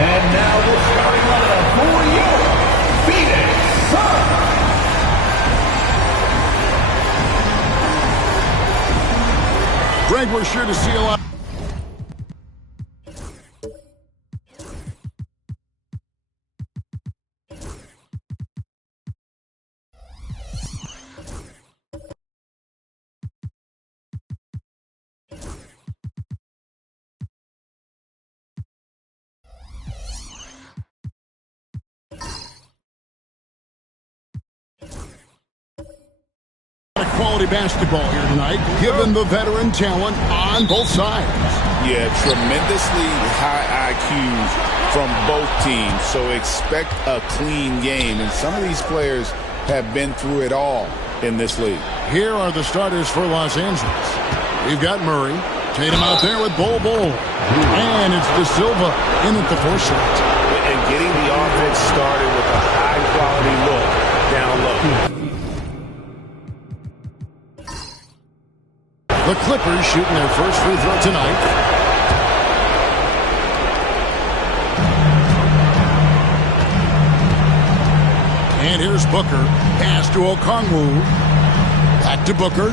And now the starting lineup for your Phoenix Suns. Greg, we're sure to see a lot. Quality basketball here tonight, given the veteran talent on both sides. Yeah, tremendously high IQs from both teams, so expect a clean game. And some of these players have been through it all in this league. Here are the starters for Los Angeles. We've got Murray. Tatum out there with Bol. And it's De Silva in at the foresight. And getting the offense started with a high-quality look down low. The Clippers shooting their first free throw tonight. And here's Booker. Pass to Okongwu. Back to Booker.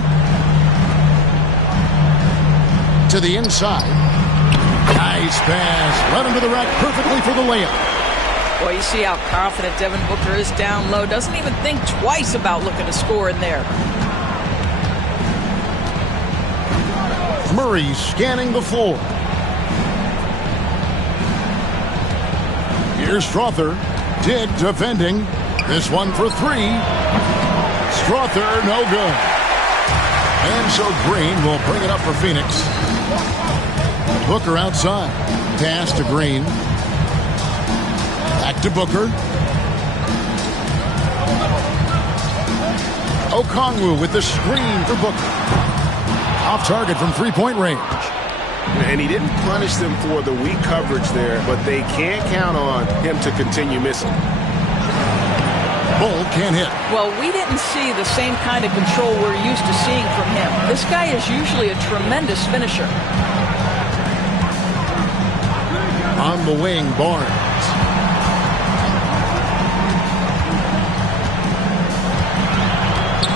To the inside. Nice pass. Right into the rack perfectly for the layup. Boy, you see how confident Devin Booker is down low. Doesn't even think twice about looking to score in there. Murray scanning the floor. Here's Strother. Dick defending. This one for three. Strother, no good. And so Green will bring it up for Phoenix. Booker outside. Pass to Green. Back to Booker. Okongwu with the screen for Booker. Off target from three-point range. And he didn't punish them for the weak coverage there, but they can't count on him to continue missing. Bol can't hit. Well, we didn't see the same kind of control we're used to seeing from him. This guy is usually a tremendous finisher. On the wing, Barnes.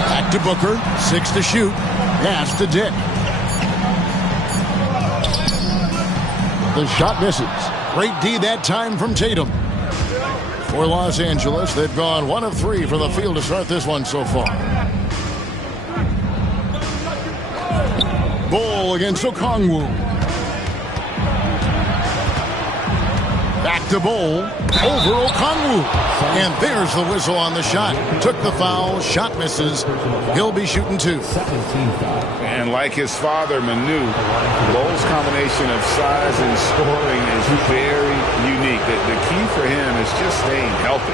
Back to Booker. 6 to shoot. Pass to Dick. The shot misses. Great D that time from Tatum. For Los Angeles, they've gone 1 of 3 from the field to start this one so far. Bol against Okongwu. Back to Bol. Over Okongwu. And there's the whistle on the shot. Took the foul. Shot misses. He'll be shooting 2. And like his father, Manu, Bol's combination of size and scoring is very unique. The key for him is just staying healthy.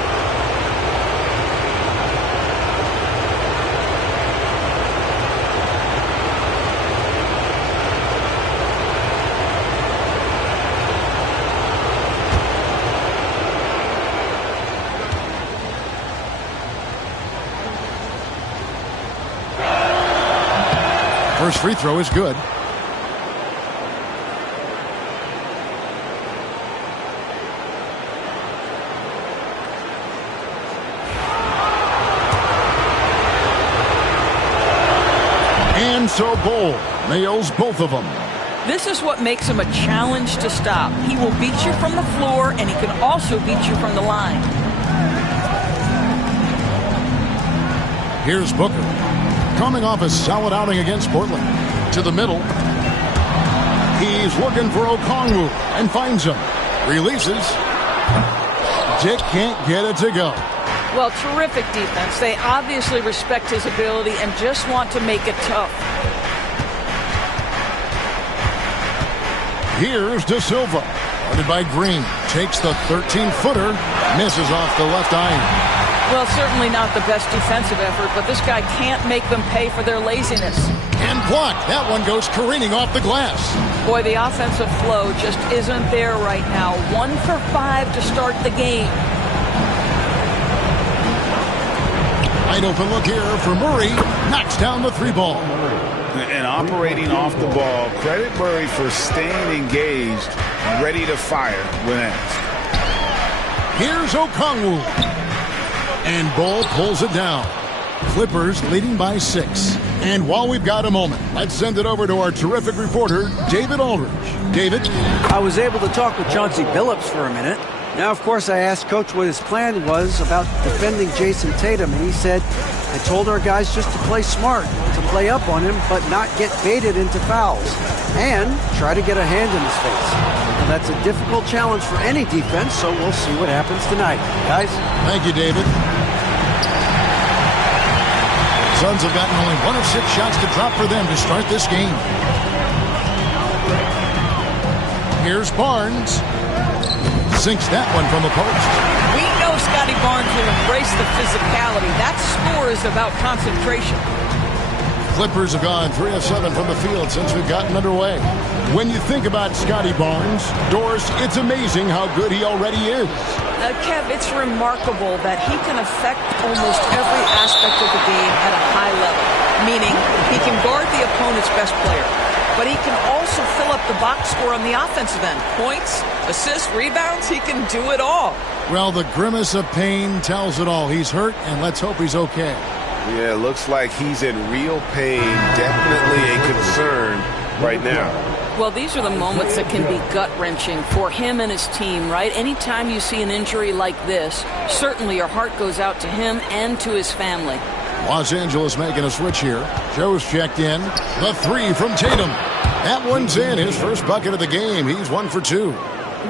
First free throw is good. And so Bol nails both of them. This is what makes him a challenge to stop. He will beat you from the floor, and he can also beat you from the line. Here's Booker. Coming off a solid outing against Portland. To the middle. He's looking for Okongwu and finds him. Releases. Dick can't get it to go. Well, terrific defense. They obviously respect his ability and just want to make it tough. Here's De Silva. Guarded by Green. Takes the 13-footer. Misses off the left iron. Well, certainly not the best defensive effort, but this guy can't make them pay for their laziness. And blocked. That one goes careening off the glass. Boy, the offensive flow just isn't there right now. 1 for 5 to start the game. Wide open look here for Murray. Knocks down the 3-ball. And operating off the ball, credit Murray for staying engaged, ready to fire when asked. Here's Okongwu. And Bull pulls it down. Clippers leading by 6. And while we've got a moment, let's send it over to our terrific reporter, David Aldridge. David? I was able to talk with Chauncey Billups for a minute. Now, of course, I asked Coach what his plan was about defending Jason Tatum, and he said, I told our guys just to play smart, to play up on him, but not get baited into fouls, and try to get a hand in his face. Now, that's a difficult challenge for any defense, so we'll see what happens tonight. Guys? Thank you, David. Suns have gotten only 1 of 6 shots to drop for them to start this game. Here's Barnes. Sinks that one from the post. We know Scotty Barnes will embrace the physicality. That score is about concentration. Clippers have gone 3 of 7 from the field since we've gotten underway. When you think about Scotty Barnes, Doris, it's amazing how good he already is. Kev, it's remarkable that he can affect almost every aspect of the game at a high level, meaning he can guard the opponent's best player, but he can also fill up the box score on the offensive end. Points, assists, rebounds, he can do it all. Well, the grimace of pain tells it all. He's hurt, and let's hope he's okay. Yeah, looks like he's in real pain. Definitely a concern right now. Well, these are the moments that can be gut-wrenching for him and his team, right? Anytime you see an injury like this, certainly your heart goes out to him and to his family. Los Angeles making a switch here. Joe's checked in. The 3 from Tatum. That one's in. His first bucket of the game. He's 1 for 2.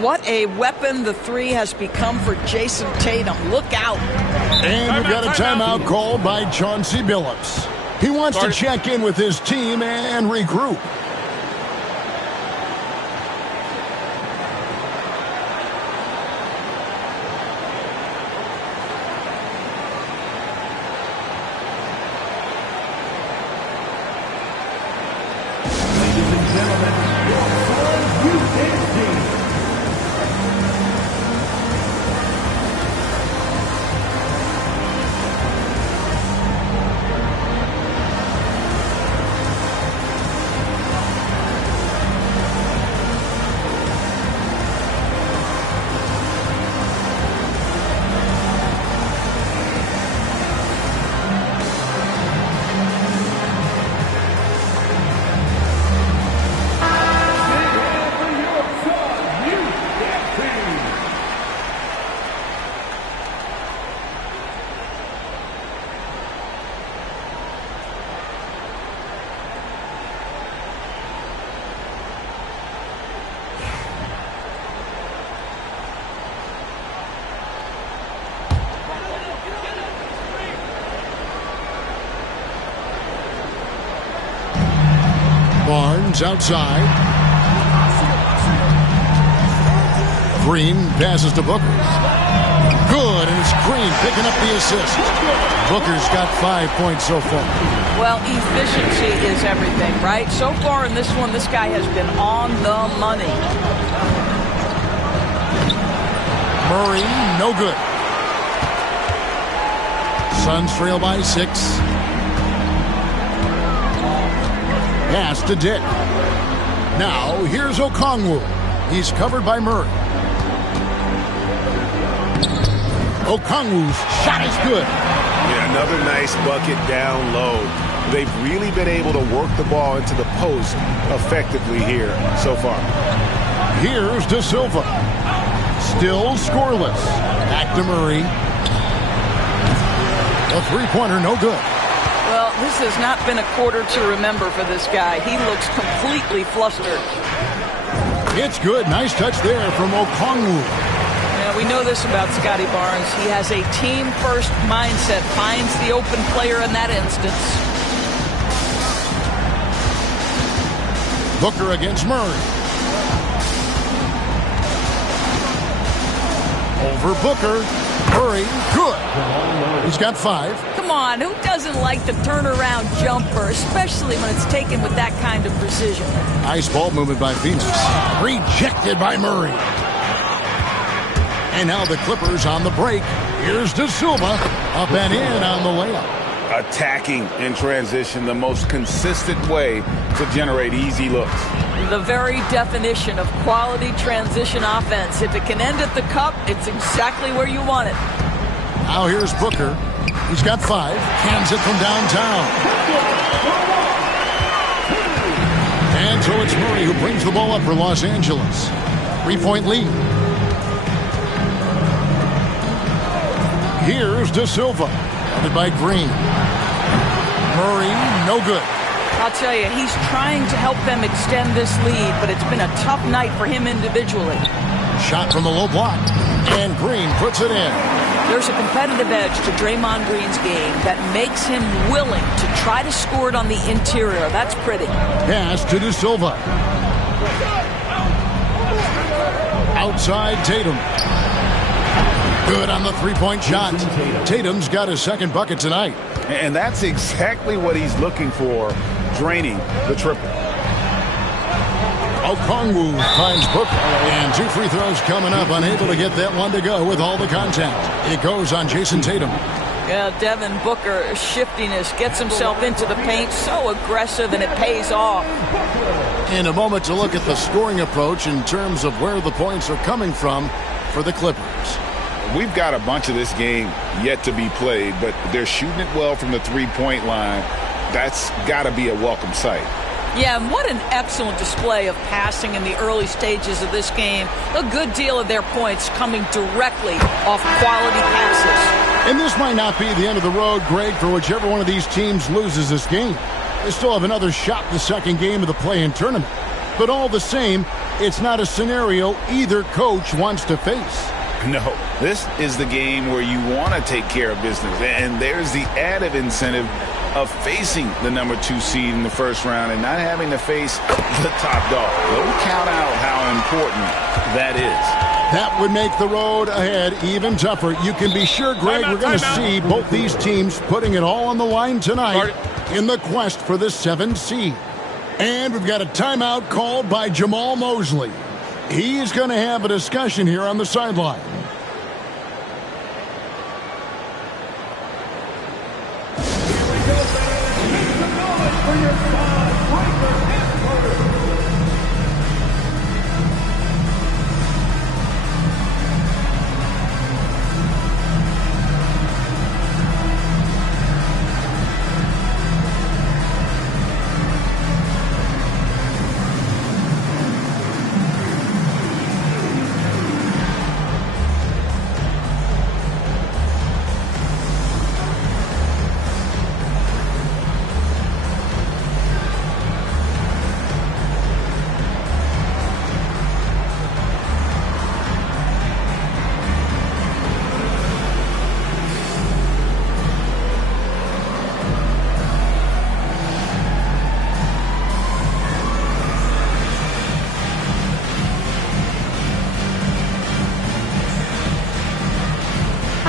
What a weapon the 3 has become for Jason Tatum. Look out. And we've got a timeout called by Chauncey Billups. He wants to check in with his team and regroup. Barnes outside. Green passes to Booker. Good, and it's Green picking up the assist. Booker's got 5 points so far. Well, efficiency is everything, right? So far in this one, this guy has been on the money. Murray, no good. Suns trail by 6. Pass to Dick. Now, here's Okongwu. He's covered by Murray. Okongwu's shot is good. Yeah, another nice bucket down low. They've really been able to work the ball into the post effectively here so far. Here's De Silva. Still scoreless. Back to Murray. A three-pointer, no good. Well, this has not been a quarter to remember for this guy. He looks completely flustered. It's good. Nice touch there from Okongwu. Yeah, we know this about Scotty Barnes. He has a team-first mindset, finds the open player in that instance. Booker against Murray. Over Booker. Murray, good. He's got 5. Come on, who doesn't like the turnaround jumper, especially when it's taken with that kind of precision? Nice ball movement by Phoenix. Rejected by Murray. And now the Clippers on the break. Here's De Silva. Up and in on the layup. Attacking in transition, the most consistent way to generate easy looks. The very definition of quality transition offense. If it can end at the cup, it's exactly where you want it. Now here's Booker. He's got 5. Cans it from downtown. And so it's Murray who brings the ball up for Los Angeles. 3-point lead. Here's De Silva. Headed by Green. Murray, no good. I'll tell you, he's trying to help them extend this lead, but it's been a tough night for him individually. Shot from the low block. And Green puts it in. There's a competitive edge to Draymond Green's game that makes him willing to try to score it on the interior. That's pretty. Pass to De Silva. Outside Tatum. Good on the three-point shot. Tatum's got his second bucket tonight. And that's exactly what he's looking for, draining the triple. Okongwu finds Booker. And 2 free throws coming up. Unable to get that one to go with all the contact. It goes on Jason Tatum. Yeah, Devin Booker, shiftiness, gets himself into the paint, so aggressive, and it pays off. In a moment to look at the scoring approach in terms of where the points are coming from for the Clippers. We've got a bunch of this game yet to be played, but they're shooting it well from the three-point line. That's got to be a welcome sight. Yeah, and what an excellent display of passing in the early stages of this game. A good deal of their points coming directly off quality passes. And this might not be the end of the road, Greg, for whichever one of these teams loses this game. They still have another shot in the second game of the play-in tournament. But all the same, it's not a scenario either coach wants to face. No, this is the game where you want to take care of business. And there's the added incentive of facing the number 2 seed in the first round and not having to face the top dog. Don't count out how important that is. That would make the road ahead even tougher. You can be sure, Greg, we're going to see both these teams putting it all on the line tonight in the quest for the 7th seed. And we've got a timeout called by Jamal Mosley. He's going to have a discussion here on the sideline.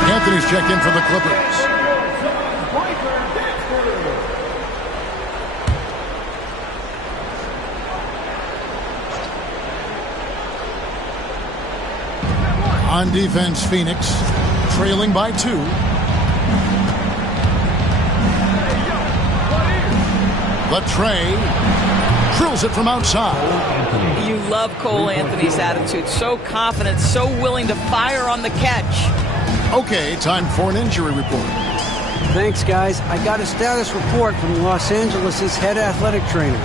Anthony's checked in for the Clippers. On defense, Phoenix trailing by 2. Latrey drills it from outside. You love Cole Anthony's attitude. So confident, so willing to fire on the catch. Okay, time for an injury report. Thanks, guys. I got a status report from Los Angeles' head athletic trainer.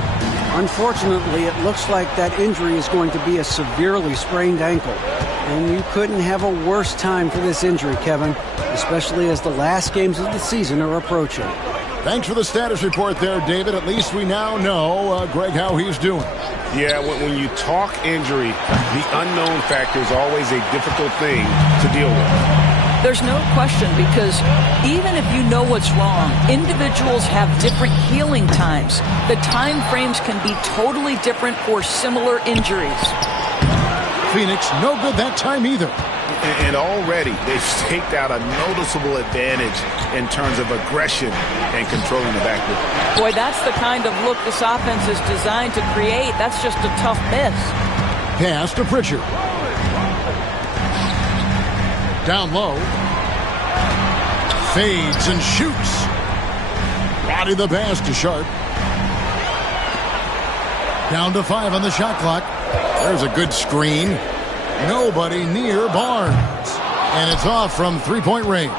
Unfortunately, it looks like that injury is going to be a severely sprained ankle. And you couldn't have a worse time for this injury, Kevin, especially as the last games of the season are approaching. Thanks for the status report there, David. At least we now know, Greg, how he's doing. Yeah, when you talk injury, the unknown factor is always a difficult thing to deal with. There's no question, because even if you know what's wrong, individuals have different healing times. The time frames can be totally different for similar injuries. Phoenix, no good that time either. And already they've staked out a noticeable advantage in terms of aggression and controlling the backcourt. Boy, that's the kind of look this offense is designed to create. That's just a tough miss. Pass to Pritchard. Down low. Fades and shoots. Body the pass to Sharp. Down to 5 on the shot clock. There's a good screen. Nobody near Barnes. And it's off from three-point range.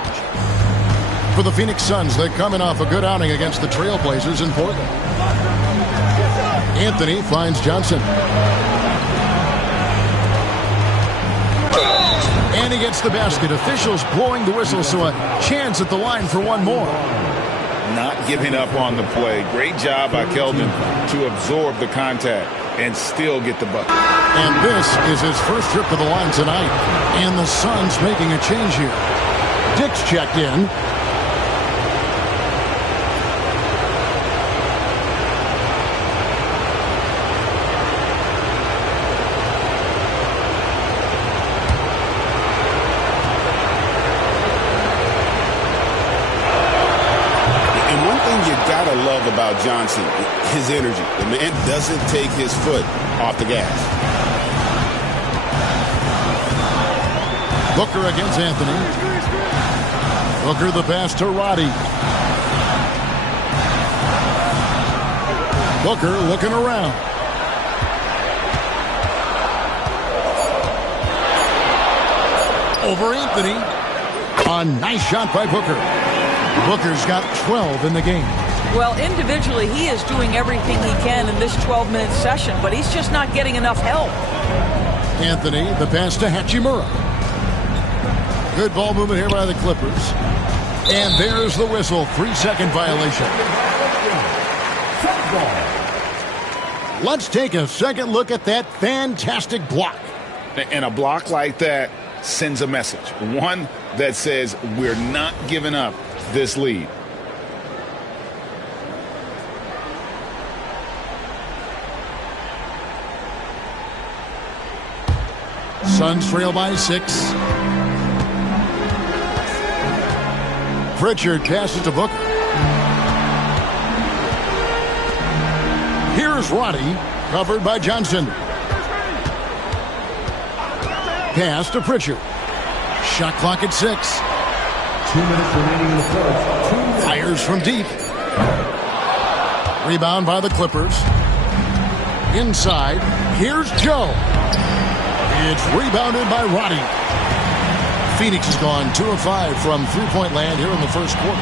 For the Phoenix Suns, they're coming off a good outing against the Trailblazers in Portland. Anthony finds Johnson. And he gets the basket. Officials blowing the whistle, so a chance at the line for one more. Not giving up on the play. Great job by Keldon to absorb the contact and still get the bucket. And this is his first trip to the line tonight. And the Suns making a change here. Dick's checked in. About Johnson, his energy. The man doesn't take his foot off the gas. Booker against Anthony. Booker the pass to Roddy. Booker looking around. Over Anthony. A nice shot by Booker. Booker's got 12 in the game. Well, individually, he is doing everything he can in this 12-minute session, but he's just not getting enough help. Anthony, the pass to Hachimura. Good ball movement here by the Clippers. And there's the whistle. 3-second violation. Let's take a second look at that fantastic block. And a block like that sends a message. One that says we're not giving up this lead. Suns trail by 6. Pritchard passes to Booker. Here's Roddy, covered by Johnson. Pass to Pritchard. Shot clock at 6. 2 minutes remaining in the fourth. Fires from deep. Rebound by the Clippers. Inside, here's Joe. It's rebounded by Roddy. Phoenix has gone 2 of 5 from three-point land here in the first quarter.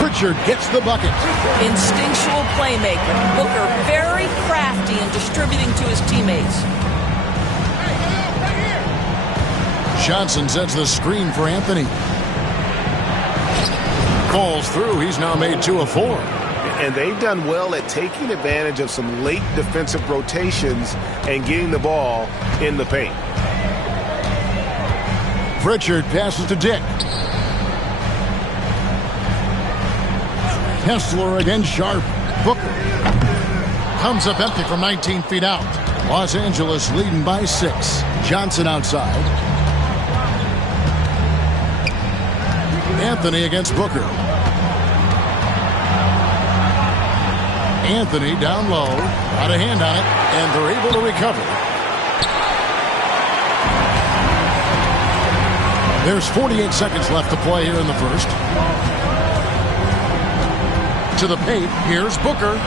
Pritchard gets the bucket. Instinctual playmaker. Booker very crafty in distributing to his teammates. Johnson sets the screen for Anthony. Falls through. He's now made 2 of 4. And they've done well at taking advantage of some late defensive rotations and getting the ball in the paint. Pritchard passes to Dick. Kessler against Sharp. Booker comes up empty from 19 feet out. Los Angeles leading by 6. Johnson outside. Anthony against Booker. Anthony down low. Got a hand on it, and they're able to recover. There's 48 seconds left to play here in the first. To the paint, here's Booker.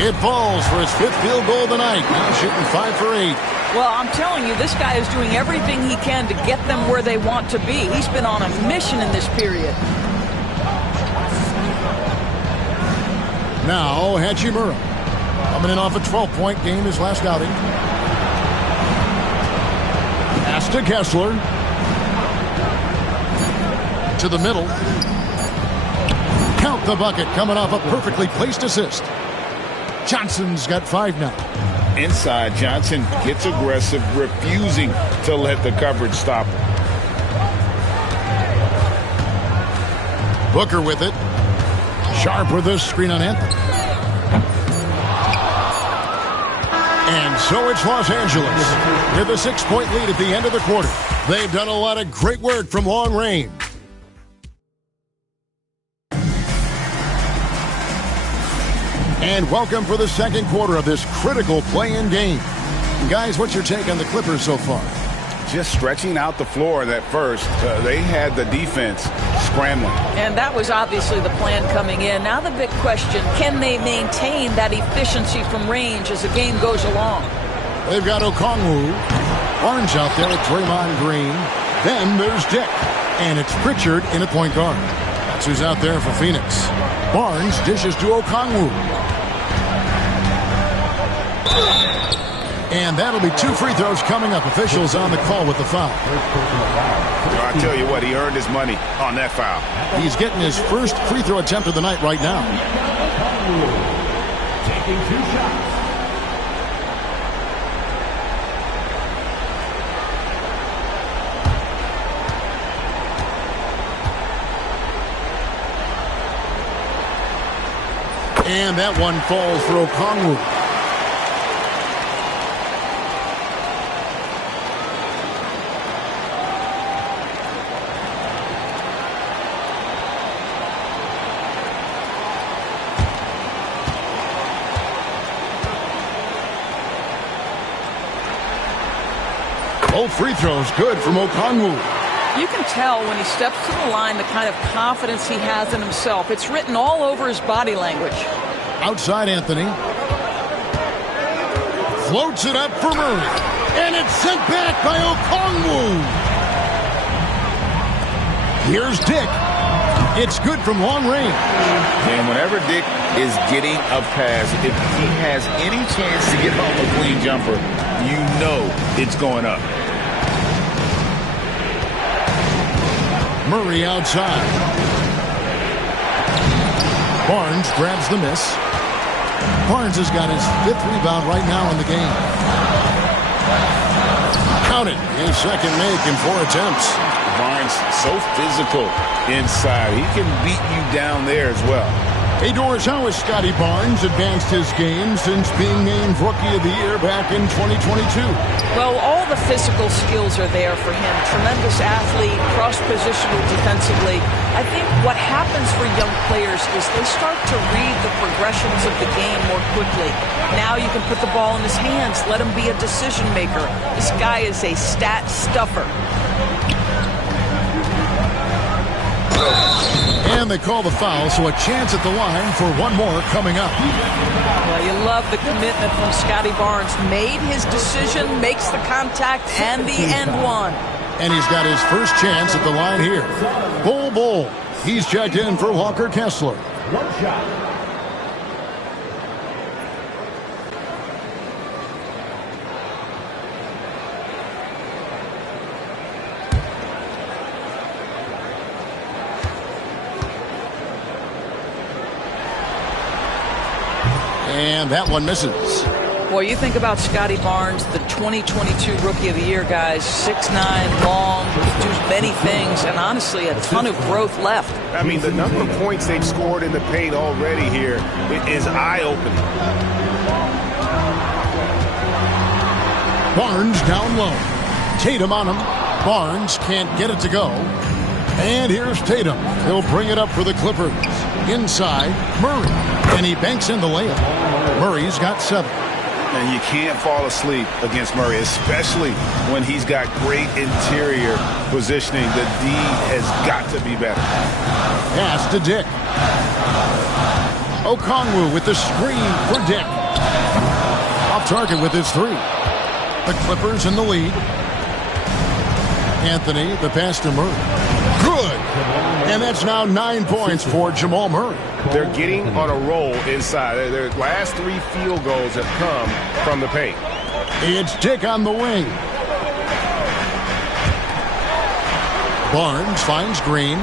It falls for his 5th field goal tonight. Now shooting 5 for 8. Well, I'm telling you, this guy is doing everything he can to get them where they want to be. He's been on a mission in this period. Now, Hachimura. Coming in off a 12-point game his last outing. Pass to Kessler. To the middle. Count the bucket coming off a perfectly placed assist. Johnson's got 5 now. Inside, Johnson gets aggressive, refusing to let the coverage stop him. Booker with it. Sharp with a screen on Anthony. And so it's Los Angeles with a 6-point lead at the end of the quarter. They've done a lot of great work from long range. And welcome for the second quarter of this critical play-in game. And guys, what's your take on the Clippers so far? just stretching out the floor at first. They had the defense scrambling. And that was obviously the plan coming in. Now the big question, can they maintain that efficiency from range as the game goes along? They've got Okongwu. Barnes out there with Draymond Green. Then there's Dick. And it's Pritchard in at point guard. That's who's out there for Phoenix. Barnes dishes to Okongwu. And that'll be 2 free throws coming up. Officials on the call with the foul. I tell you what, he earned his money on that foul. He's getting his first free throw attempt of the night right now. Taking 2 shots. And that one falls for Okongwu. Both free throws good from Okongwu. You can tell when he steps to the line the kind of confidence he has in himself. It's written all over his body language. Outside Anthony. Floats it up for Murray. And it's sent back by Okongwu. Here's Dick. It's good from long range. And whenever Dick is getting a pass, if he has any chance to get home a clean jumper, you know it's going up. Murray outside. Barnes grabs the miss. Barnes has got his 5th rebound right now in the game. Counted. His second make in 4 attempts. Barnes so physical inside. He can beat you down there as well. Hey, Doris, how has Scotty Barnes advanced his game since being named Rookie of the Year back in 2022? Well, all the physical skills are there for him. Tremendous athlete, cross-positional defensively. I think what happens for young players is they start to read the progressions of the game more quickly. Now you can put the ball in his hands, let him be a decision maker. This guy is a stat stuffer. And they call the foul, so a chance at the line for one more coming up. Well, you love the commitment from Scotty Barnes. Made his decision, makes the contact, and the end one. And he's got his first chance at the line here. Bull. He's checked in for Walker Kessler. 1 shot. And that one misses. Boy, you think about Scotty Barnes, the 2022 Rookie of the Year, guys. 6'9", long, do many things, and honestly, a ton of growth left. I mean, the number of points they've scored in the paint already here is eye-opening. Barnes down low. Tatum on him. Barnes can't get it to go. And here's Tatum. He'll bring it up for the Clippers. Inside, Murray. And he banks in the layup. Murray's got 7. And you can't fall asleep against Murray, especially when he's got great interior positioning. The D has got to be better. Pass to Dick. Okongwu with the screen for Dick. Off target with his 3. The Clippers in the lead. Anthony, the pass to Murray. Good. And that's now 9 points for Jamal Murray. They're getting on a roll inside. Their last 3 field goals have come from the paint. It's Dick on the wing. Barnes finds Green.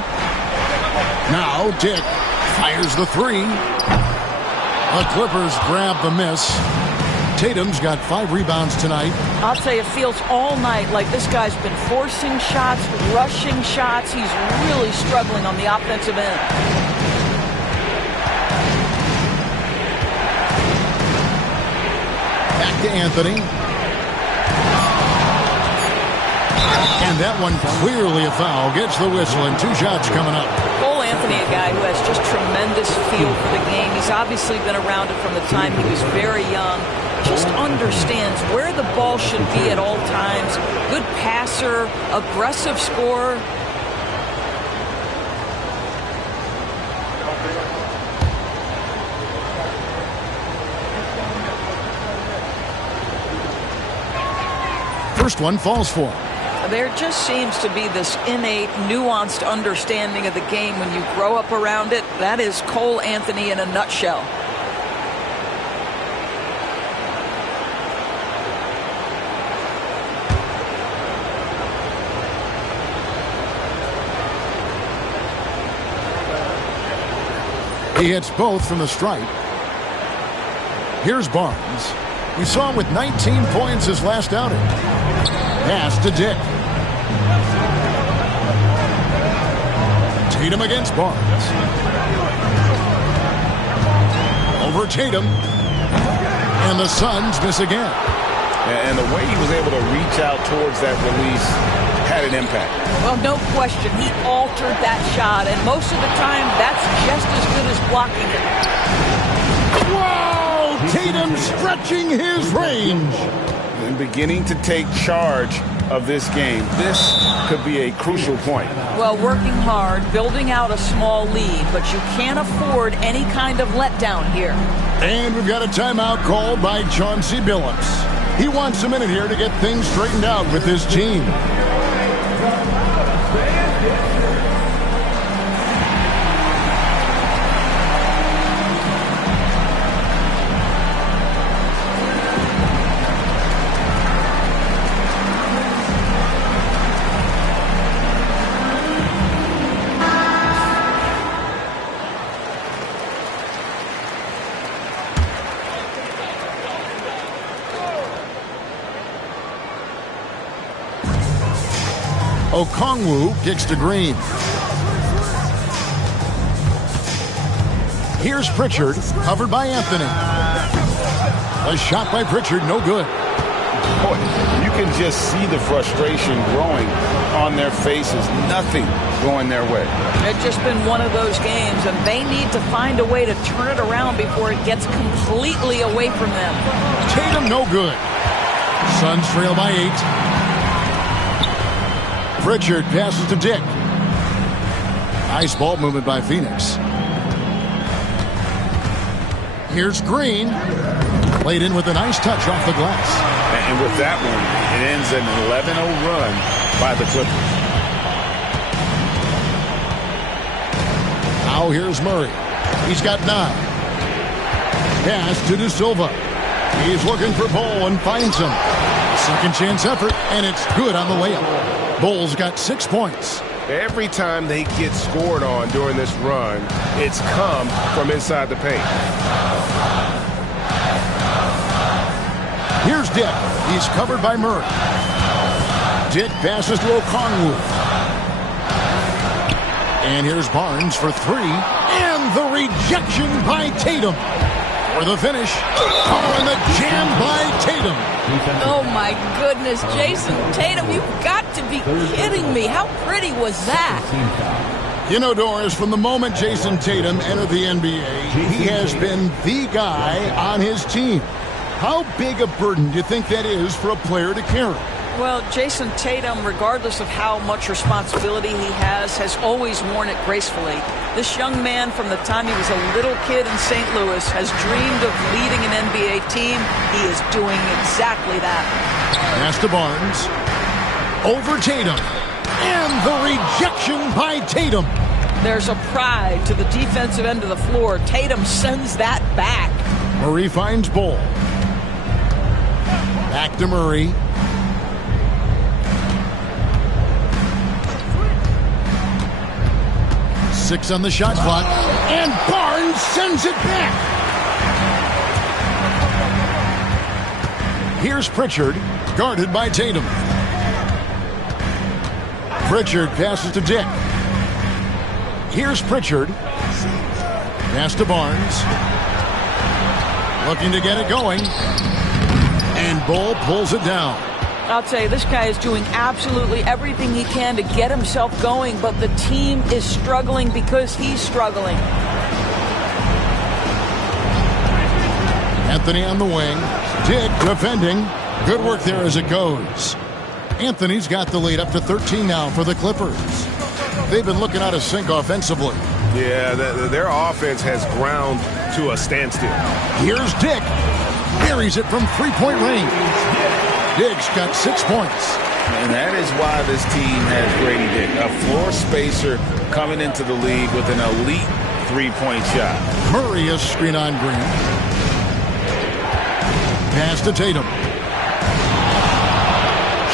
Now Dick fires the 3. The Clippers grab the miss. Tatum's got 5 rebounds tonight. I'll tell you, it feels all night like this guy's been forcing shots, rushing shots. He's really struggling on the offensive end. Back to Anthony. And that one clearly a foul. Gets the whistle and 2 shots coming up. Cole Anthony, a guy who has just tremendous feel for the game. He's obviously been around it from the time he was very young. just understands where the ball should be at all times. Good passer, aggressive scorer. First one falls for him. There just seems to be this innate, nuanced understanding of the game when you grow up around it. That is Cole Anthony in a nutshell. He hits both from the stripe. Here's Barnes. We saw him with 19 points his last outing. Pass to Dick. Tatum against Barnes. Over Tatum. And the Suns miss again. And the way he was able to reach out towards that release had an impact. Well, no question. He altered that shot, and most of the time, that's just as good as blocking it. Whoa! Tatum stretching his range. And beginning to take charge of this game. This could be a crucial point. Well, working hard, building out a small lead, but you can't afford any kind of letdown here. And we've got a timeout called by Chauncey Billups. He wants a minute here to get things straightened out with his team. Okongwu kicks to Green. Here's Pritchard, covered by Anthony. A shot by Pritchard, no good. Boy, you can just see the frustration growing on their faces. Nothing going their way. It's just been one of those games, and they need to find a way to turn it around before it gets completely away from them. Tatum, no good. Suns trail by 8. Pritchard passes to Dick. Nice ball movement by Phoenix. Here's Green. Played in with a nice touch off the glass. And with that one, it ends an 11-0 run by the Clippers. Now here's Murray. He's got 9. Pass to De Silva. He's looking for Bol and finds him. Second chance effort, and it's good on the layup. Bol's got 6 points. Every time they get scored on during this run, it's come from inside the paint. Here's Dick. He's covered by Murray. Dick passes to Okongwu. And here's Barnes for 3. And the rejection by Tatum. For the finish. Oh, and the jam by Tatum. Oh, my goodness. Jason Tatum, you've got to be kidding me. How pretty was that? You know, Doris, from the moment Jason Tatum entered the NBA, he has been the guy on his team. How big a burden do you think that is for a player to carry? Well, Jason Tatum, regardless of how much responsibility he has always worn it gracefully. This young man, from the time he was a little kid in St. Louis, has dreamed of leading an NBA team. He is doing exactly that. Pass to Barnes. Over Tatum. And the rejection by Tatum. There's a pride to the defensive end of the floor. Tatum sends that back. Murray finds Bol. Back to Murray. Six on the shot clock. And Barnes sends it back. Here's Pritchard, guarded by Tatum. Pritchard passes to Dick. Here's Pritchard. Pass to Barnes. Looking to get it going. And Bol pulls it down. I'll tell you, this guy is doing absolutely everything he can to get himself going, but the team is struggling because he's struggling. Anthony on the wing. Dick defending. Good work there as it goes. Anthony's got the lead up to 13 now for the Clippers. They've been looking out of sync offensively. Yeah, their offense has ground to a standstill. Here's Dick. Buries it from three-point range. Dick's got 6 points. And that is why this team has Grady Dick, a floor spacer coming into the league with an elite three-point shot. Murray is screen on Green. Pass to Tatum.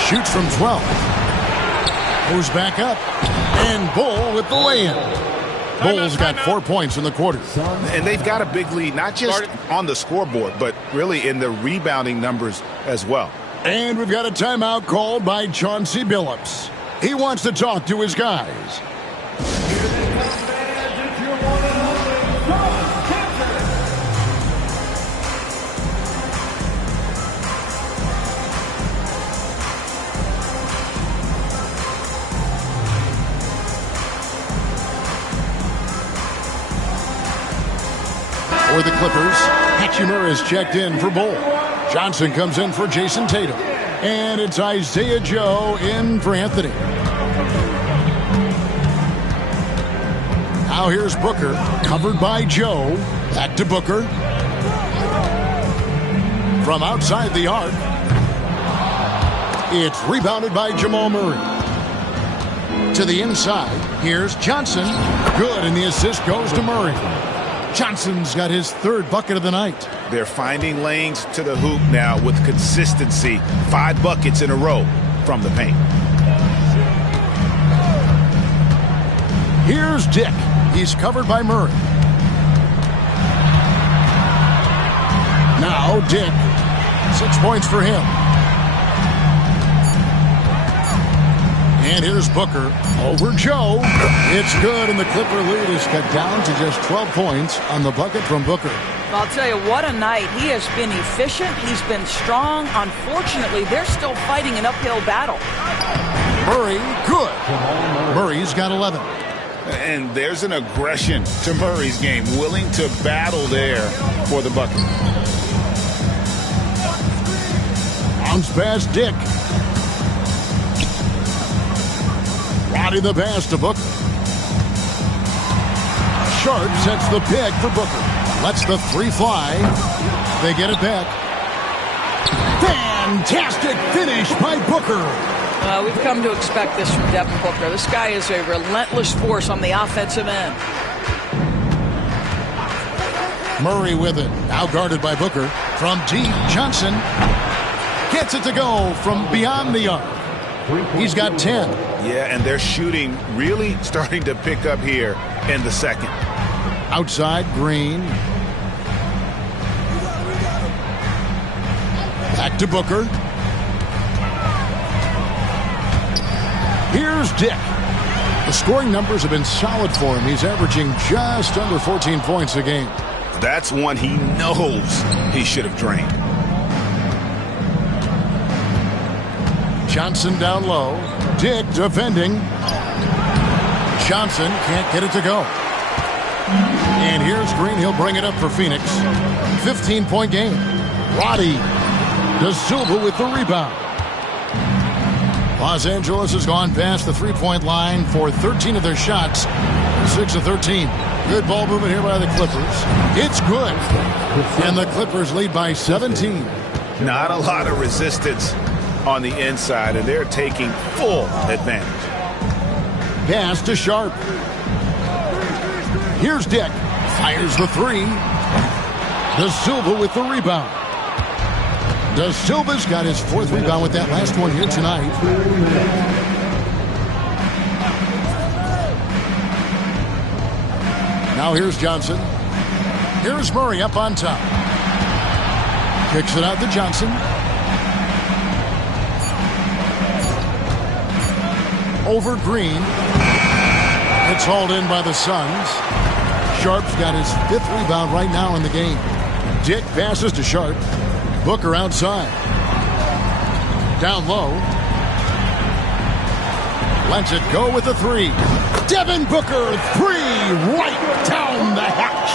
Shoots from 12. Goes back up. And Bull with the lay-in. Bull's got 4 points in the quarter. And they've got a big lead, not just on the scoreboard, but really in the rebounding numbers as well. And we've got a timeout called by Chauncey Billups. He wants to talk to his guys. For the Clippers, Hatchimer is checked in for Bull. Johnson comes in for Jason Tatum. And it's Isaiah Joe in for Anthony. Now here's Booker, covered by Joe. Back to Booker. From outside the arc. It's rebounded by Jamal Murray. To the inside, here's Johnson. Good, and the assist goes to Murray. Johnson's got his third bucket of the night. They're finding lanes to the hoop now with consistency. 5 buckets in a row from the paint. Here's Dick. He's covered by Murray. Now Dick. 6 points for him. And here's Booker over Joe. It's good, and the Clipper lead is cut down to just 12 points on the bucket from Booker. I'll tell you, what a night. He has been efficient. He's been strong. Unfortunately, they're still fighting an uphill battle. Murray, good. Murray's got 11. And there's an aggression to Murray's game, willing to battle there for the bucket. Bounce pass, Dick. Roddy the pass to Booker. Sharp sets the pick for Booker. Lets the three fly. They get it back. Fantastic finish by Booker. We've come to expect this from Devin Booker. This guy is a relentless force on the offensive end. Murray with it. Now guarded by Booker. From deep, Johnson gets it to go from beyond the arc. He's got 10. Yeah, and their shooting really starting to pick up here in the second. Outside, Green. Back to Booker. Here's Dick. The scoring numbers have been solid for him. He's averaging just under 14 points a game. That's one he knows he should have drained. Johnson down low. Dick defending. Johnson can't get it to go. And here's Green. He'll bring it up for Phoenix. 15-point game. Roddy De Silva with the rebound. Los Angeles has gone past the three-point line for 13 of their shots. 6 of 13. Good ball movement here by the Clippers. It's good. And the Clippers lead by 17. Not a lot of resistance on the inside, and they're taking full advantage. Pass to Sharp. Here's Dick. Fires the three. De Silva with the rebound. De Silva's got his fourth rebound with that last one here tonight. Now here's Johnson. Here's Murray up on top. Kicks it out to Johnson. Over Green. It's hauled in by the Suns. Sharp's got his fifth rebound right now in the game. Dick passes to Sharp. Booker outside. Down low. Lets it go with the three. Devin Booker, three right down the hatch.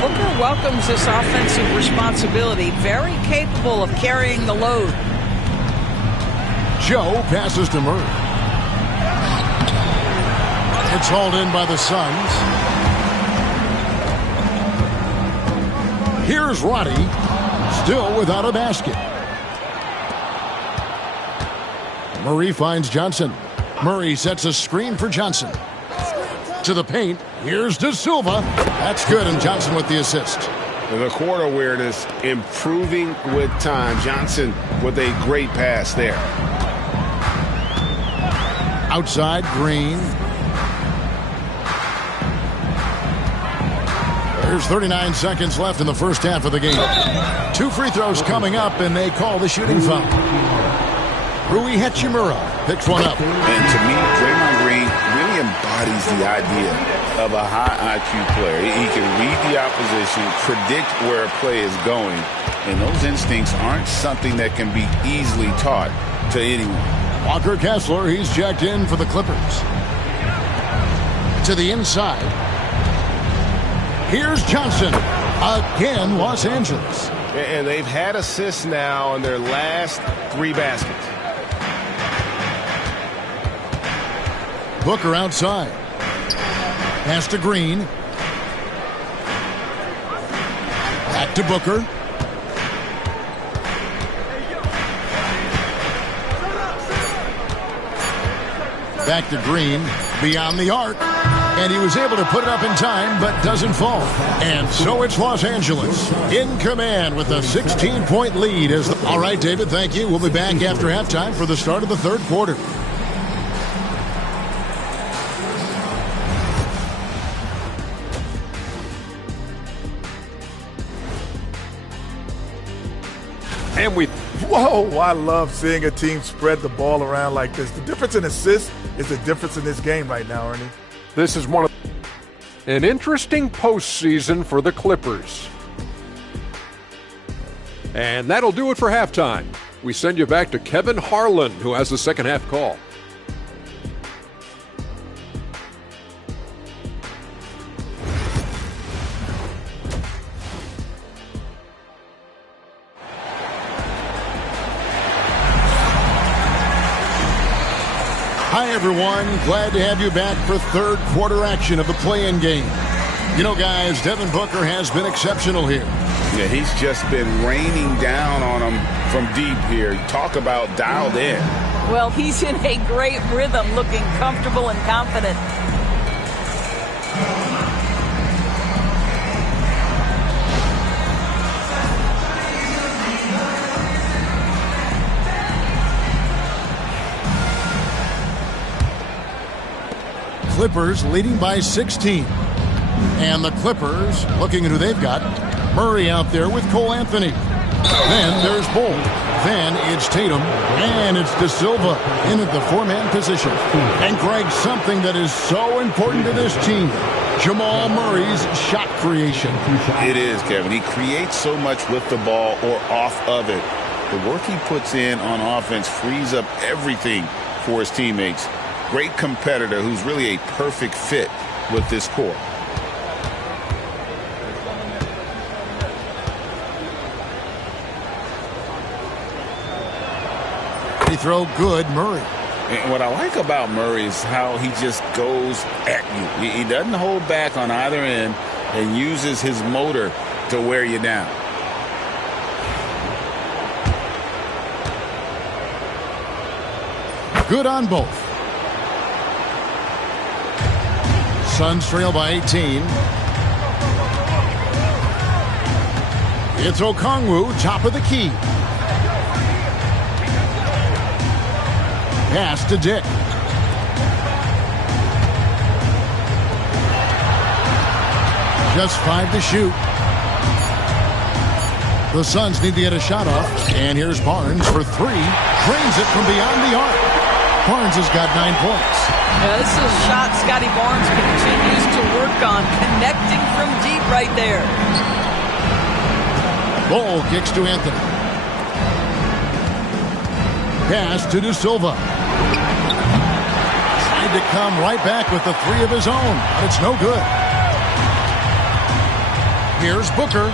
Booker welcomes this offensive responsibility. Very capable of carrying the load. Joe passes to Murray. It's hauled in by the Suns. Here's Roddy, still without a basket. Murray finds Johnson. Murray sets a screen for Johnson. To the paint. Here's De Silva. That's good, and Johnson with the assist. The court awareness improving with time. Johnson with a great pass there. Outside, Green. There's 39 seconds left in the first half of the game. 2 free throws coming up, and they call the shooting foul. Rui Hachimura picks one up. And to me, Draymond Green really embodies the idea of a high IQ player. He can read the opposition, predict where a play is going, and those instincts aren't something that can be easily taught to anyone. Walker Kessler, he's checked in for the Clippers. To the inside. Here's Johnson. Again, Los Angeles. And they've had assists now on their last 3 baskets. Booker outside. Pass to Green. Back to Booker. Back to Green. Beyond the arc. And he was able to put it up in time, but doesn't fall. And so it's Los Angeles in command with a 16-point lead. All right, David, thank you. We'll be back after halftime for the start of the third quarter. And whoa, I love seeing a team spread the ball around like this. The difference in assists is the difference in this game right now, Ernie. This is an interesting postseason for the Clippers. And that'll do it for halftime. We send you back to Kevin Harlan, who has the second half call. Hi, everyone. Glad to have you back for third quarter action of the play-in game. You know, guys, Devin Booker has been exceptional here. Yeah, he's just been raining down on them from deep here. Talk about dialed in. Well, he's in a great rhythm, looking comfortable and confident. Clippers leading by 16. And the Clippers looking at who they've got. Murray out there with Cole Anthony. Then there's Bull. Then it's Tatum. And it's De Silva in at the 4-man position. And Greg, something that is so important to this team, Jamal Murray's shot creation. It is, Kevin. He creates so much with the ball or off of it. The work he puts in on offense frees up everything for his teammates. Great competitor who's really a perfect fit with this core. Free throw good, Murray. And what I like about Murray is how he just goes at you. He doesn't hold back on either end and uses his motor to wear you down. Good on both. Suns trail by 18. It's Okongwu, top of the key. Pass to Dick. Just 5 to shoot. The Suns need to get a shot off. And here's Barnes for 3. Drains it from beyond the arc. Barnes has got 9 points. Yeah, this is a shot Scotty Barnes continues to work on, connecting from deep right there. Bull kicks to Anthony. Pass to De Silva. Tried to come right back with the 3 of his own, but it's no good. Here's Booker.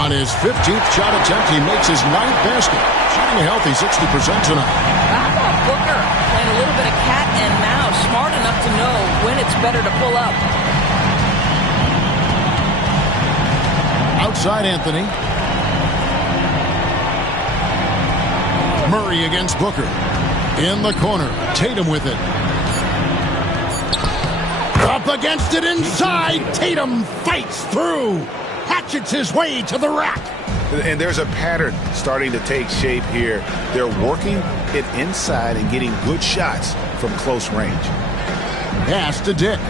On his 15th shot attempt, he makes his 9th basket. Shooting a healthy 60% tonight. How about Booker playing a little bit of cat and mouse, smart enough to know when it's better to pull up. Outside Anthony. Murray against Booker. In the corner. Tatum with it. Up against it inside. Tatum fights through. Hatchets his way to the rack. And there's a pattern starting to take shape here. They're working it inside and getting good shots from close range. Pass to Dick.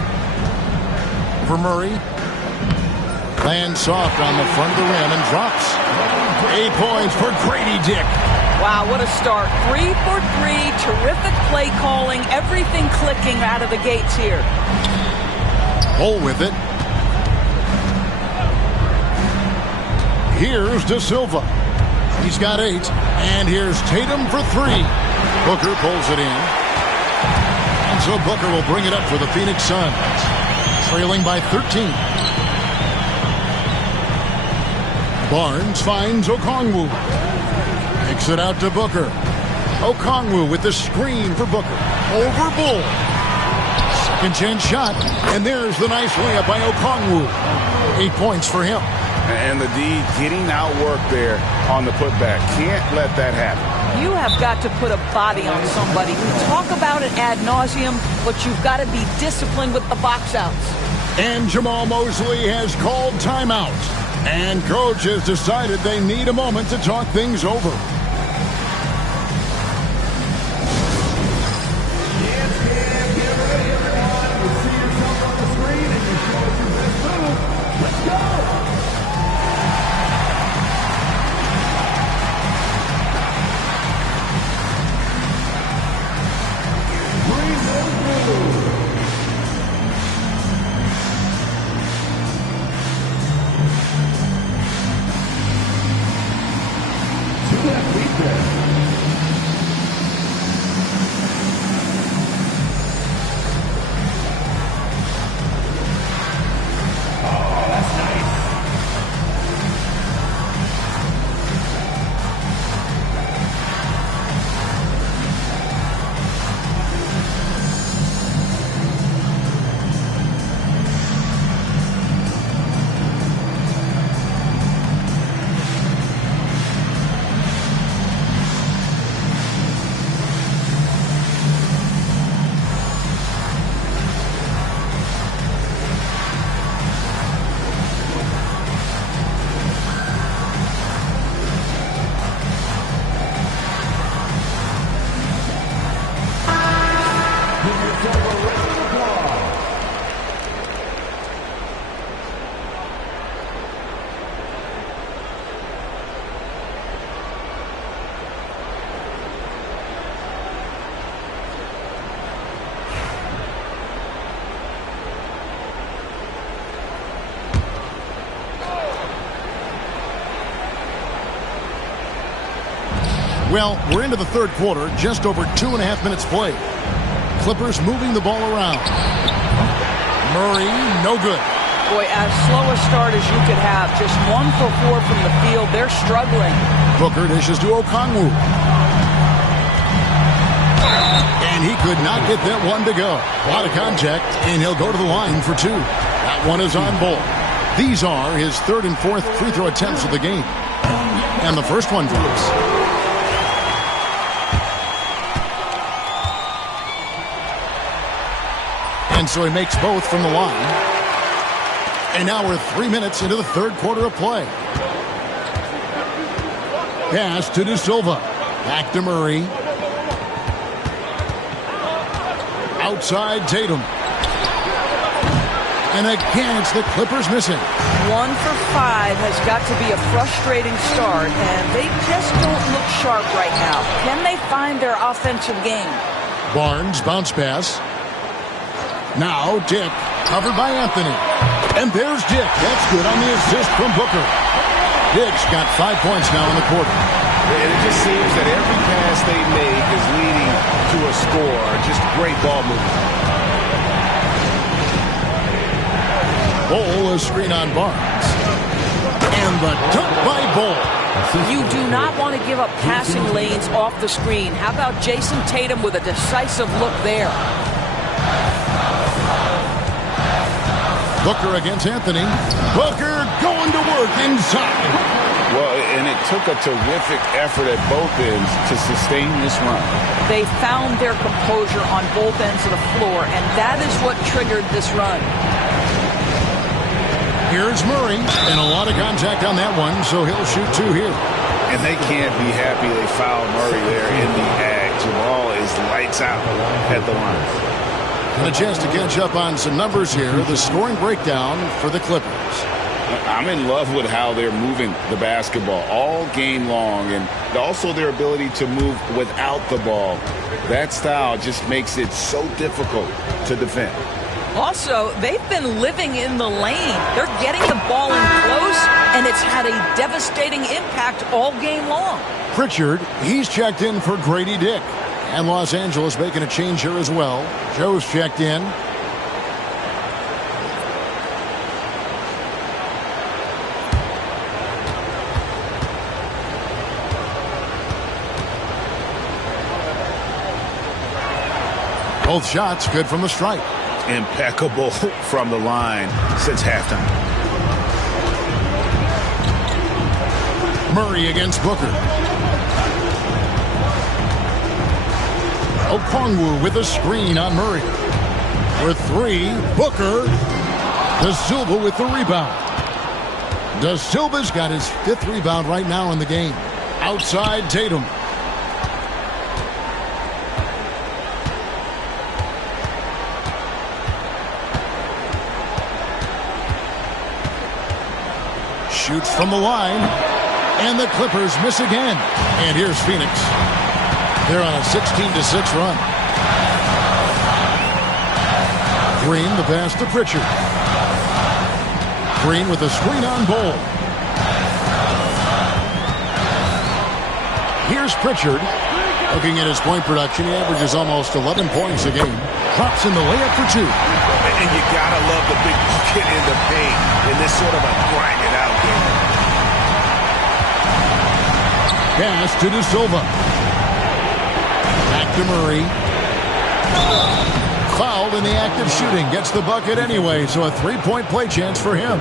For Murray. Lands soft on the front of the rim and drops. 8 points for Grady Dick. Wow, what a start. 3 for 3. Terrific play calling. Everything clicking out of the gates here. Hole with it. Here's De Silva. He's got 8. And here's Tatum for 3. Booker pulls it in. And so Booker will bring it up for the Phoenix Suns. Trailing by 13. Barnes finds Okongwu. Kicks it out to Booker. Okongwu with the screen for Booker. Over Bull. Second chance shot. And there's the nice layup by Okongwu. 8 points for him. And the D getting outworked there on the putback. Can't let that happen. You have got to put a body on somebody. We talk about it ad nauseum, but you've got to be disciplined with the box outs. And Jamal Mosley has called timeout. And coach has decided they need a moment to talk things over. Well, we're into the third quarter, just over 2.5 minutes played. Clippers moving the ball around. Murray, no good. Boy, as slow a start as you could have. Just 1 for 4 from the field. They're struggling. Booker dishes to Okongwu. And he could not get that one to go. A lot of contact, and he'll go to the line for 2. That one is on Bull. These are his 3rd and 4th free throw attempts of the game. And the first one drops. And so he makes both from the line. And now we're 3 minutes into the third quarter of play. Pass to De Silva. Back to Murray. Outside Tatum. And again, it's the Clippers missing. 1 for 5 has got to be a frustrating start, and they just don't look sharp right now. Can they find their offensive game? Barnes, bounce pass. Now Dick, covered by Anthony. And there's Dick. That's good on the assist from Booker. Dick's got 5 points now in the quarter. And it just seems that every pass they make is leading to a score. Just great ball movement. Bull, a screen on Barnes. And the dunk by Bull. You do not want to give up passing lanes off the screen. How about Jason Tatum with a decisive look there? Booker against Anthony. Booker going to work inside. Well, and it took a terrific effort at both ends to sustain this run. They found their composure on both ends of the floor, and that is what triggered this run. Here's Murray, and a lot of contact on that one, so he'll shoot 2 here. And they can't be happy they fouled Murray there in the ag. Jamal is lights out at the line. And a chance to catch up on some numbers here. The scoring breakdown for the Clippers. I'm in love with how they're moving the basketball all game long, and also their ability to move without the ball. That style just makes it so difficult to defend. Also, they've been living in the lane. They're getting the ball in close, and it's had a devastating impact all game long. Pritchard, he's checked in for Grady Dick. And Los Angeles making a change here as well. Joe's checked in. Both shots good from the stripe. Impeccable from the line since halftime. Murray against Booker. Okongwu with a screen on Murray. For 3, Booker. Da Silva with the rebound. Da Silva's got his 5th rebound right now in the game. Outside Tatum. Shoots from the line. And the Clippers miss again. And here's Phoenix. They're on a 16-6 run. Green, the pass to Pritchard. Green with a screen on Bull. Here's Pritchard. Looking at his point production, he averages almost 11 points a game. Drops in the layup for 2. And you gotta love the big bucket in the paint in this sort of a grind-it-out game. Pass to Da Silva. Back to Murray. Fouled in the act of shooting. Gets the bucket anyway, so a 3-point play chance for him.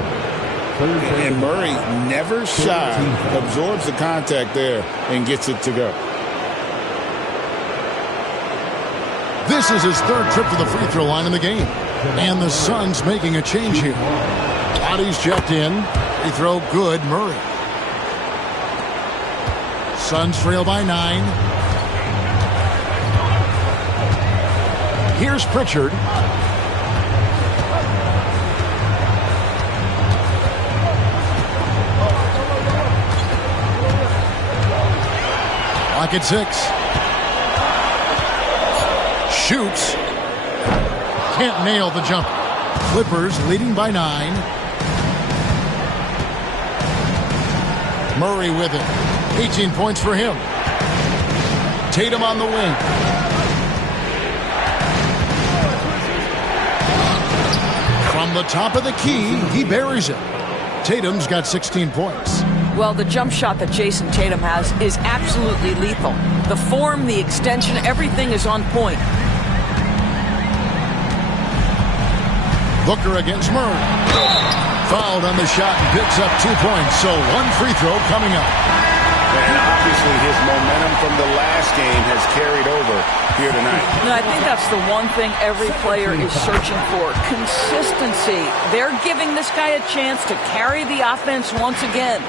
And Murray never shy. Absorbs the contact there and gets it to go. This is his 3rd trip to the free throw line in the game. And the Suns making a change here. Bodies checked in. Free throw good. Murray. Suns trail by 9. Here's Pritchard. Clock at 6. Shoots. Can't nail the jumper. Clippers leading by 9. Murray with it. 18 points for him. Tatum on the wing. From the top of the key, he buries it. Tatum's got 16 points. Well, the jump shot that Jason Tatum has is absolutely lethal. The form, the extension, everything is on point. Booker against Murray. Fouled on the shot and picks up 2 points. So 1 free throw coming up. And obviously his momentum from the last game has carried over here tonight. No, I think that's the one thing every player is searching for. Consistency. They're giving this guy a chance to carry the offense once again.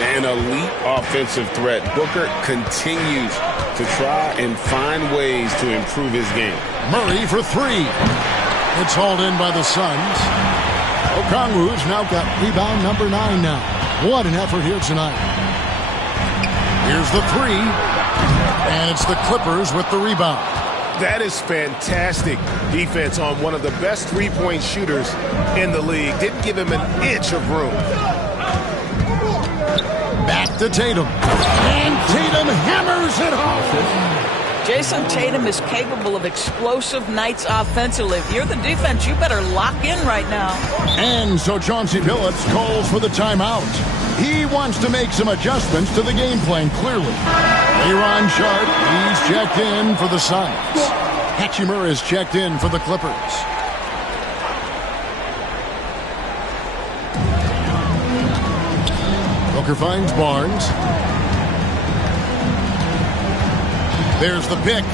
An elite offensive threat. Booker continues to try and find ways to improve his game. Murray for 3. It's hauled in by the Suns. Okongwu's now got rebound number 9 now. What an effort here tonight. Here's the 3. And it's the Clippers with the rebound. That is fantastic defense on one of the best three-point shooters in the league. Didn't give him an inch of room. Back to Tatum. And Tatum hammers it home. Jason Tatum is capable of explosive nights offensively. If you're the defense, you better lock in right now. And so Chauncey Billups calls for the timeout. He wants to make some adjustments to the game plan, clearly. Aaron Sharp, he's checked in for the Suns. Hachimura is checked in for the Clippers. Booker finds Barnes. There's the pick.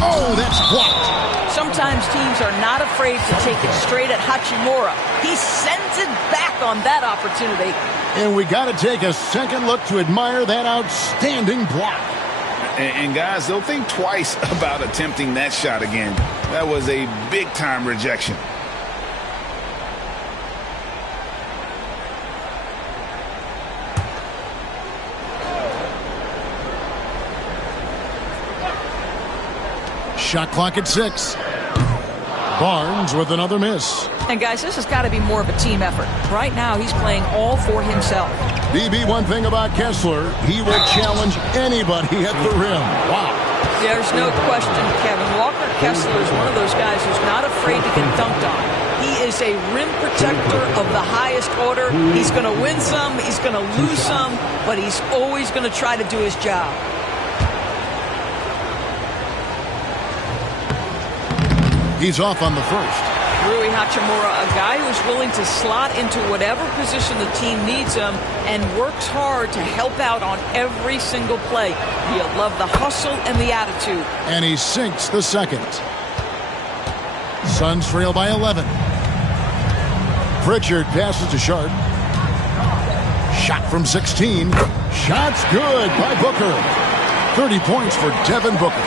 Oh, that's blocked. Sometimes teams are not afraid to take it straight at Hachimura. He sends it back on that opportunity. And we got to take a second look to admire that outstanding block. And guys, they'll think twice about attempting that shot again. That was a big-time rejection. Shot clock at 6. Barnes with another miss. And guys, this has got to be more of a team effort. Right now, he's playing all for himself. BB, one thing about Kessler, he will challenge anybody at the rim. Wow. There's no question, Kevin. Walker Kessler is one of those guys who's not afraid to get dunked on. He is a rim protector of the highest order. He's going to win some, he's going to lose some, but he's always going to try to do his job. He's off on the first. Rui Hachimura, a guy who's willing to slot into whatever position the team needs him and works hard to help out on every single play. You love the hustle and the attitude. And he sinks the second. Suns trail by 11. Pritchard passes to Sharp. Shot from 16. Shot's good by Booker. 30 points for Devin Booker.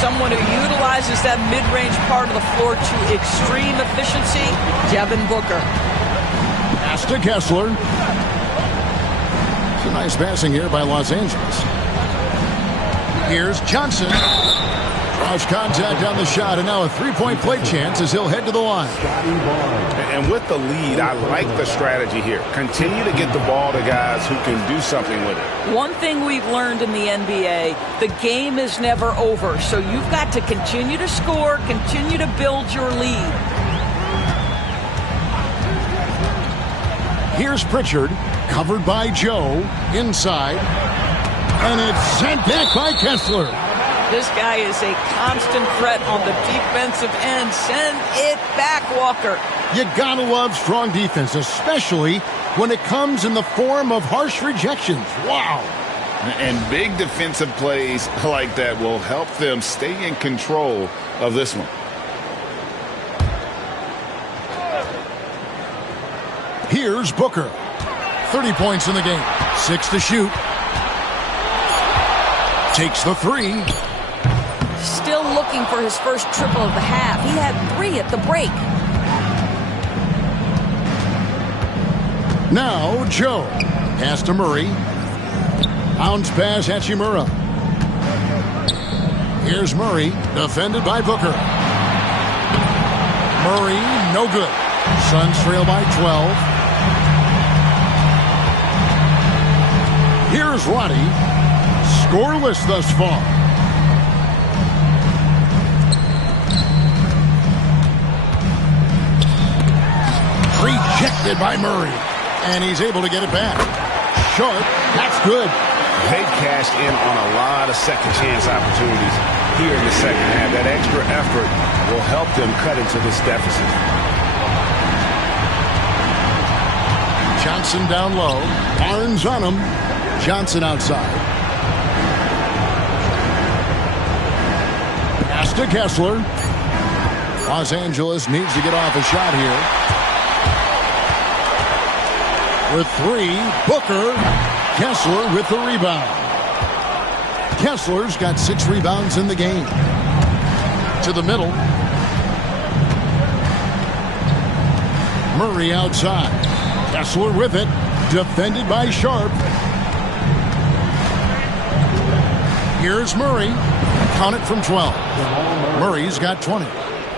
Someone who utilizes that mid-range part of the floor to extreme efficiency, Devin Booker. Pass to Kessler. It's a nice passing here by Los Angeles. Here's Johnson. Draws contact on the shot, and now a three-point play chance as he'll head to the line. And with the lead, I like the strategy here. Continue to get the ball to guys who can do something with it. One thing we've learned in the NBA, the game is never over. So you've got to continue to score, continue to build your lead. Here's Pritchard, covered by Joe, inside. And it's sent back by Kessler. This guy is a constant threat on the defensive end. Send it back, Walker. You gotta love strong defense, especially when it comes in the form of harsh rejections. Wow. And big defensive plays like that will help them stay in control of this one. Here's Booker. 30 points in the game. 6 to shoot. Takes the three. Still looking for his first triple of the half. He had 3 at the break. Now Joe. Pass to Murray. Bounce pass Hachimura. Here's Murray. Defended by Booker. Murray, no good. Suns trail by 12. Here's Roddy. Scoreless thus far. Rejected by Murray. And he's able to get it back. Sharp, that's good. They cashed in on a lot of second chance opportunities here in the second half. That extra effort will help them cut into this deficit. Johnson down low. Barnes on him. Johnson outside. Pass to Kessler. Los Angeles needs to get off a shot here. With 3, Booker. Kessler with the rebound. Kessler's got 6 rebounds in the game. To the middle. Murray outside. Kessler with it. Defended by Sharp. Here's Murray. Count it from 12. Murray's got 20.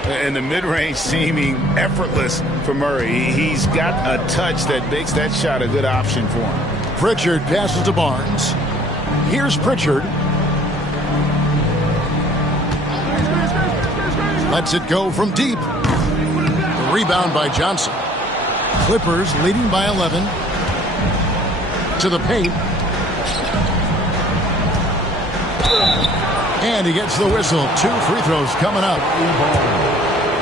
And the mid-range seeming effortless for Murray. He's got a touch that makes that shot a good option for him. Pritchard passes to Barnes. Here's Pritchard. Lets it go from deep. The rebound by Johnson. Clippers leading by 11. To the paint. And he gets the whistle. 2 free throws coming up.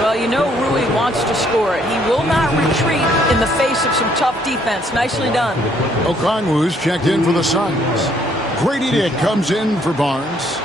Well, you know Rui wants to score it. He will not retreat in the face of some tough defense. Nicely done. Okongwu's checked in for the Suns. Grady Dick comes in for Barnes.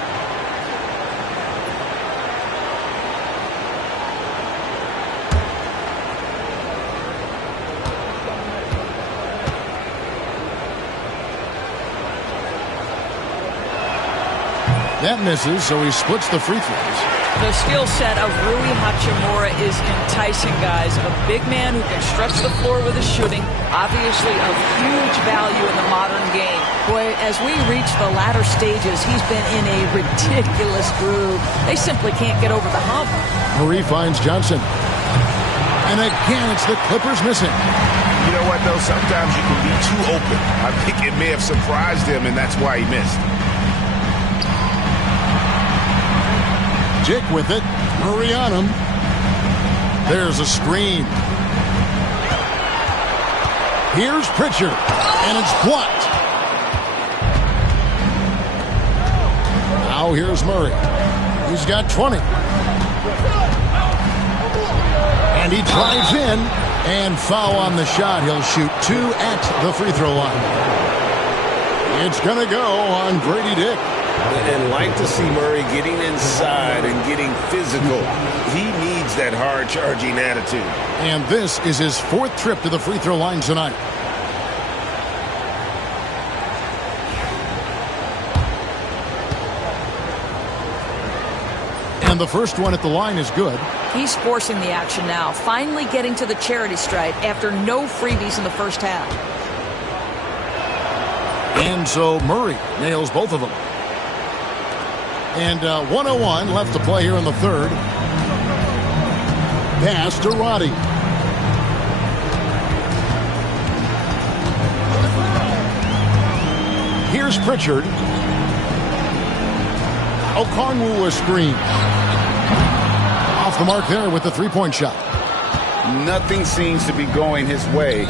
That misses, so he splits the free throws. The skill set of Rui Hachimura is enticing, guys. A big man who can stretch the floor with his shooting, obviously of huge value in the modern game. Boy, as we reach the latter stages, he's been in a ridiculous groove. They simply can't get over the hump. Murray finds Johnson. And again, it's the Clippers missing. You know what, though? Sometimes you can be too open. I think it may have surprised him, and that's why he missed. Dick with it. Murray on him. There's a screen. Here's Pritchard. And it's blocked. Now here's Murray. He's got 20. And he drives in. And foul on the shot. He'll shoot 2 at the free throw line. It's going to go on Grady Dick. And like to see Murray getting inside and getting physical. He needs that hard-charging attitude. And this is his 4th trip to the free throw line tonight. And the first one at the line is good. He's forcing the action now, finally getting to the charity stripe after no freebies in the first half. And so Murray nails both of them. And 1:01 left to play here in the third. Pass to Roddy. Here's Pritchard. Okongwu a screen. Off the mark there with the three-point shot. Nothing seems to be going his way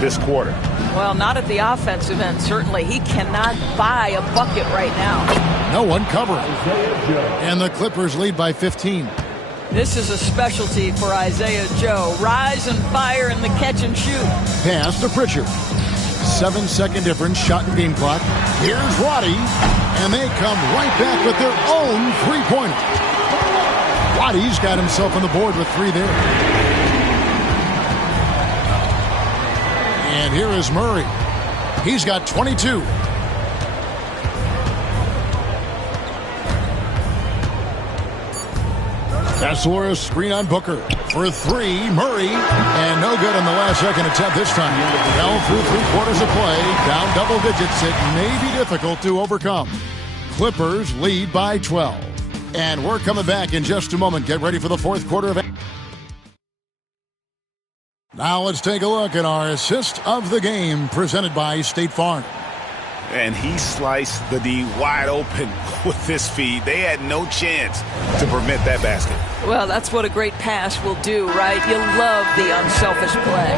this quarter. Well, not at the offensive end, certainly. He cannot buy a bucket right now. No one covering. And the Clippers lead by 15. This is a specialty for Isaiah Joe. Rise and fire in the catch and shoot. Pass to Pritchard. 7-second difference, shot and game clock. Here's Roddy. And they come right back with their own three-pointer. Roddy's got himself on the board with 3 there. And here is Murray. He's got 22. Vassalaris screen on Booker for 3. Murray, and no good on the last second attempt this time. Well, through 3 quarters of play, down double digits, it may be difficult to overcome. Clippers lead by 12. And we're coming back in just a moment. Get ready for the 4th quarter of. Now let's take a look at our assist of the game presented by State Farm. And he sliced the D wide open with his feet. They had no chance to prevent that basket. Well, that's what a great pass will do, right? You love the unselfish play.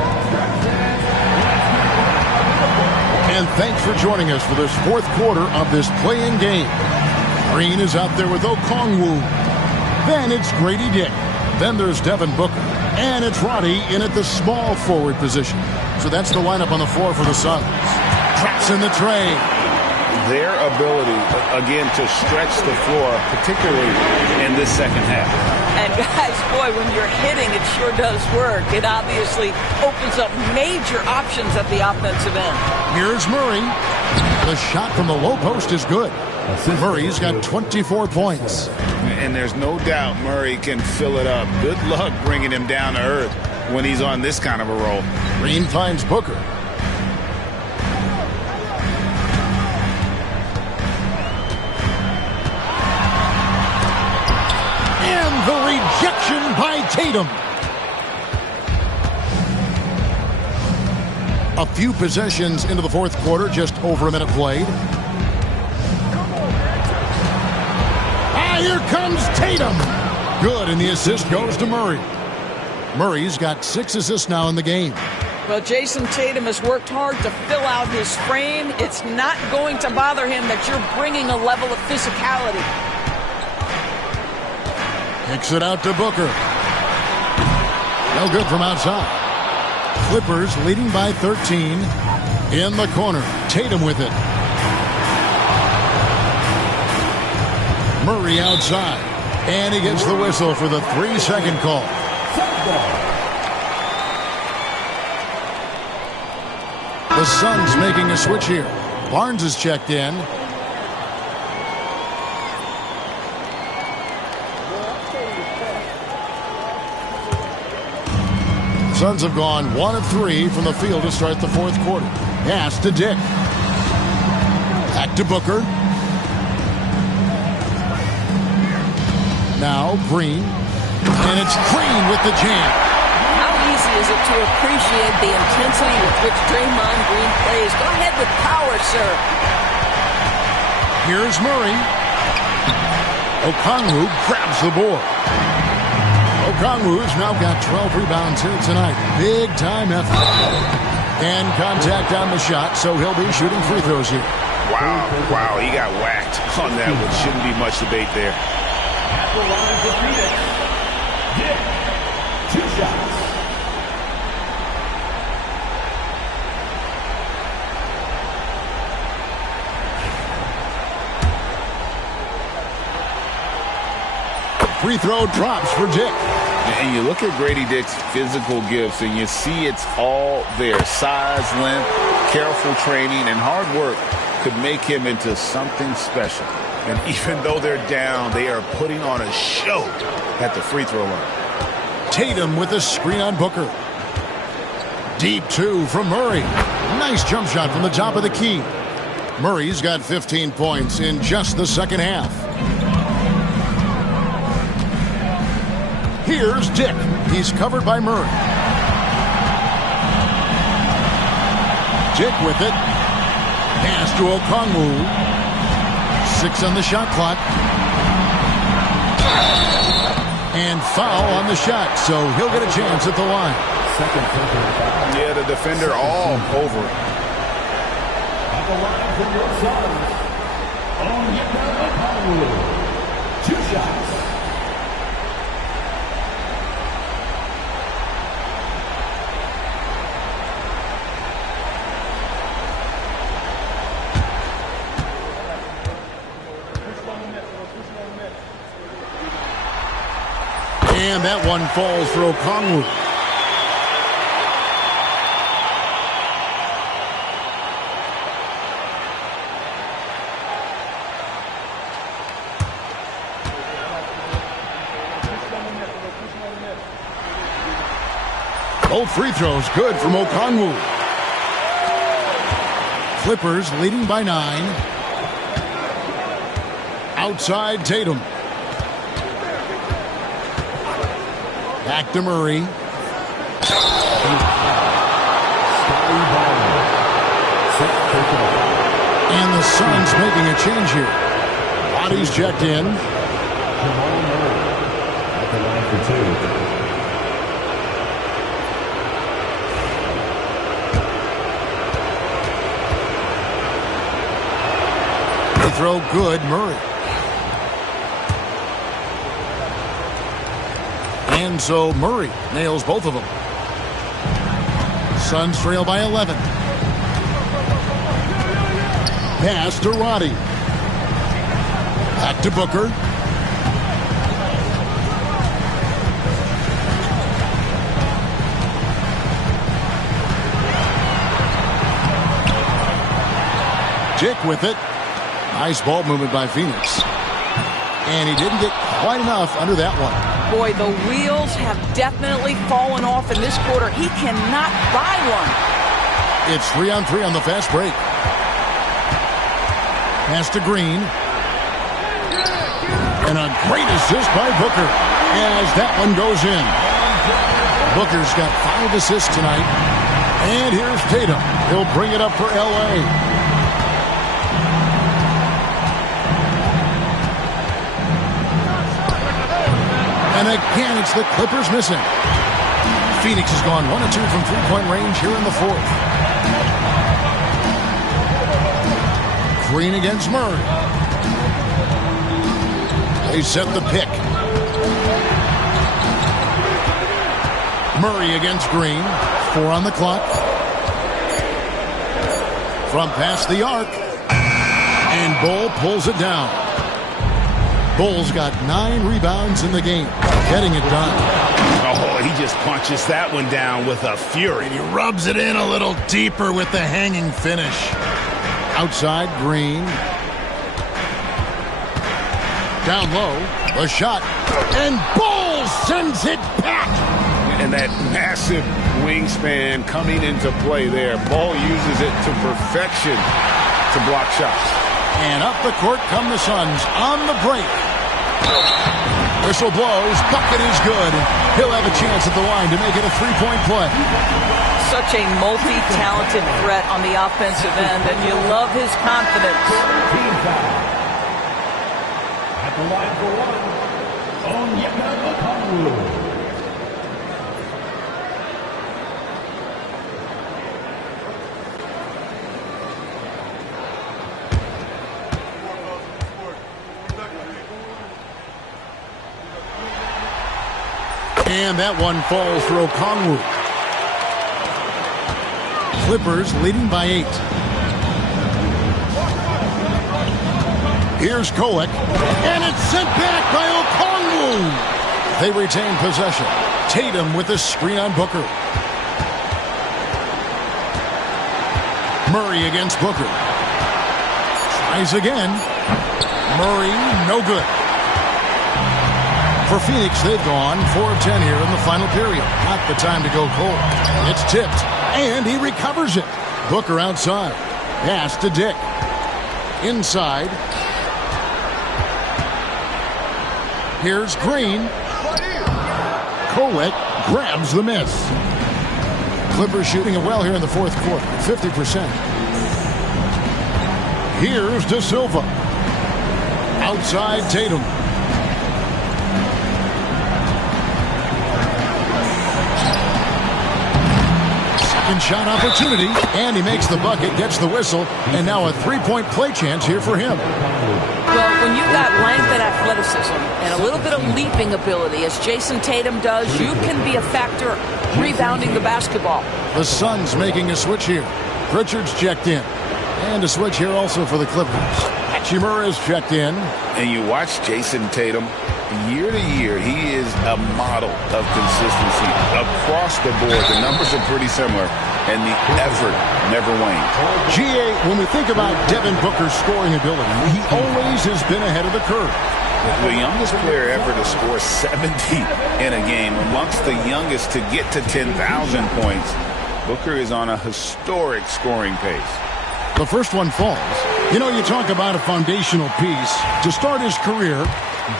And thanks for joining us for this 4th quarter of this play-in game. Green is out there with Okongwu. Then it's Grady Dick. Then there's Devin Booker. And it's Roddy in at the small forward position. So that's the lineup on the floor for the Suns. Traps in the tray. Their ability, again, to stretch the floor, particularly in this second half. And guys, boy, when you're hitting, it sure does work. It obviously opens up major options at the offensive end. Here's Murray. The shot from the low post is good. Murray's got 24 points. And there's no doubt Murray can fill it up. Good luck bringing him down to earth when he's on this kind of a roll. Green finds Booker. And the rejection by Tatum. A few possessions into the 4th quarter, just over a minute played. Here comes Tatum. Good, and the assist goes to Murray. Murray's got 6 assists now in the game. Well, Jason Tatum has worked hard to fill out his frame. It's not going to bother him that you're bringing a level of physicality. Kicks it out to Booker. No good from outside. Clippers leading by 13. In the corner, Tatum with it. Murray outside. And he gets the whistle for the 3-second call. The Suns making a switch here. Barnes is checked in. Suns have gone 1 of 3 from the field to start the fourth quarter. Pass to Dick. Back to Booker. Now Green. And it's Green with the jam. How easy is it to appreciate the intensity with which Draymond Green plays? Go ahead with power, sir. Here's Murray. Okongwu grabs the board. Okongwu's now got 12 rebounds here tonight. Big time effort. And contact on the shot, so he'll be shooting free throws here. Wow, he got whacked on that one. Shouldn't be much debate there. At the line for Phoenix, Dick, 2 shots. Free throw drops for Dick. And you look at Grady Dick's physical gifts, and you see it's all there. Size, length, careful training, and hard work could make him into something special. And even though they're down, they are putting on a show at the free throw line. Tatum with a screen on Booker. Deep 2 from Murray. Nice jump shot from the top of the key. Murray's got 15 points in just the second half. Here's Dick. He's covered by Murray. Dick with it. Pass to Okongwu. 6 on the shot clock. And foul on the shot, so he'll get a chance at the line. Yeah, the defender all over it. At the line for your Suns, Okongwu, 2 shots. And that one falls for Okongwu. Both free throws good from Okongwu. Clippers leading by 9. Outside Tatum. Back to Murray. And the Suns making a change here. Bodies checked in. At the line for 2. They throw good, Murray. And so Murray nails both of them. Suns trail by 11. Pass to Roddy. Back to Booker. Dick with it. Nice ball movement by Phoenix. And he didn't get quite enough under that one. Boy, the wheels have definitely fallen off in this quarter. He cannot buy one. It's 3-on-3 on the fast break. Pass to Green. And a great assist by Booker as that one goes in. Booker's got 5 assists tonight. And here's Tatum. He'll bring it up for L.A. And again, it's the Clippers missing. Phoenix has gone 1 of 2 from three-point range here in the fourth. Green against Murray. They set the pick. Murray against Green. 4 on the clock. From past the arc. And Bull pulls it down. Bull's got 9 rebounds in the game. Getting it done. Oh, he just punches that one down with a fury. He rubs it in a little deeper with the hanging finish. Outside, Green. Down low, a shot. And Bull sends it back. And that massive wingspan coming into play there. Bull uses it to perfection to block shots. And up the court come the Suns on the break. Whistle blows. Bucket is good. He'll have a chance at the line to make it a three-point play. Such a multi-talented threat on the offensive end, and you love his confidence. Team foul. At the line for one, Onyeka Okongwu. And that one falls for Okongwu. Clippers leading by 8. Here's Kolek. And it's sent back by Okongwu. They retain possession. Tatum with a screen on Booker. Murray against Booker. Tries again. Murray, no good. For Phoenix, they've gone 4 of 10 here in the final period. Not the time to go cold. It's tipped, and he recovers it. Booker outside. Pass to Dick. Inside. Here's Green. Kolek grabs the miss. Clippers shooting it well here in the fourth quarter, 50%. Here's De Silva. Outside Tatum. Second shot opportunity, and he makes the bucket, gets the whistle, and now a three-point play chance here for him. Well, when you've got length and athleticism and a little bit of leaping ability, as Jason Tatum does, you can be a factor rebounding the basketball. The Suns making a switch here. Pritchard's checked in. And a switch here also for the Clippers. Hachimura's checked in. And you watch Jason Tatum, year to year, he is a model of consistency. Across the board, the numbers are pretty similar, and the effort never wanes. GA, when we think about Devin Booker's scoring ability, he always has been ahead of the curve. The youngest player ever to score 70 in a game, amongst the youngest to get to 10,000 points. Booker is on a historic scoring pace. The first one falls. You know, you talk about a foundational piece. To start his career,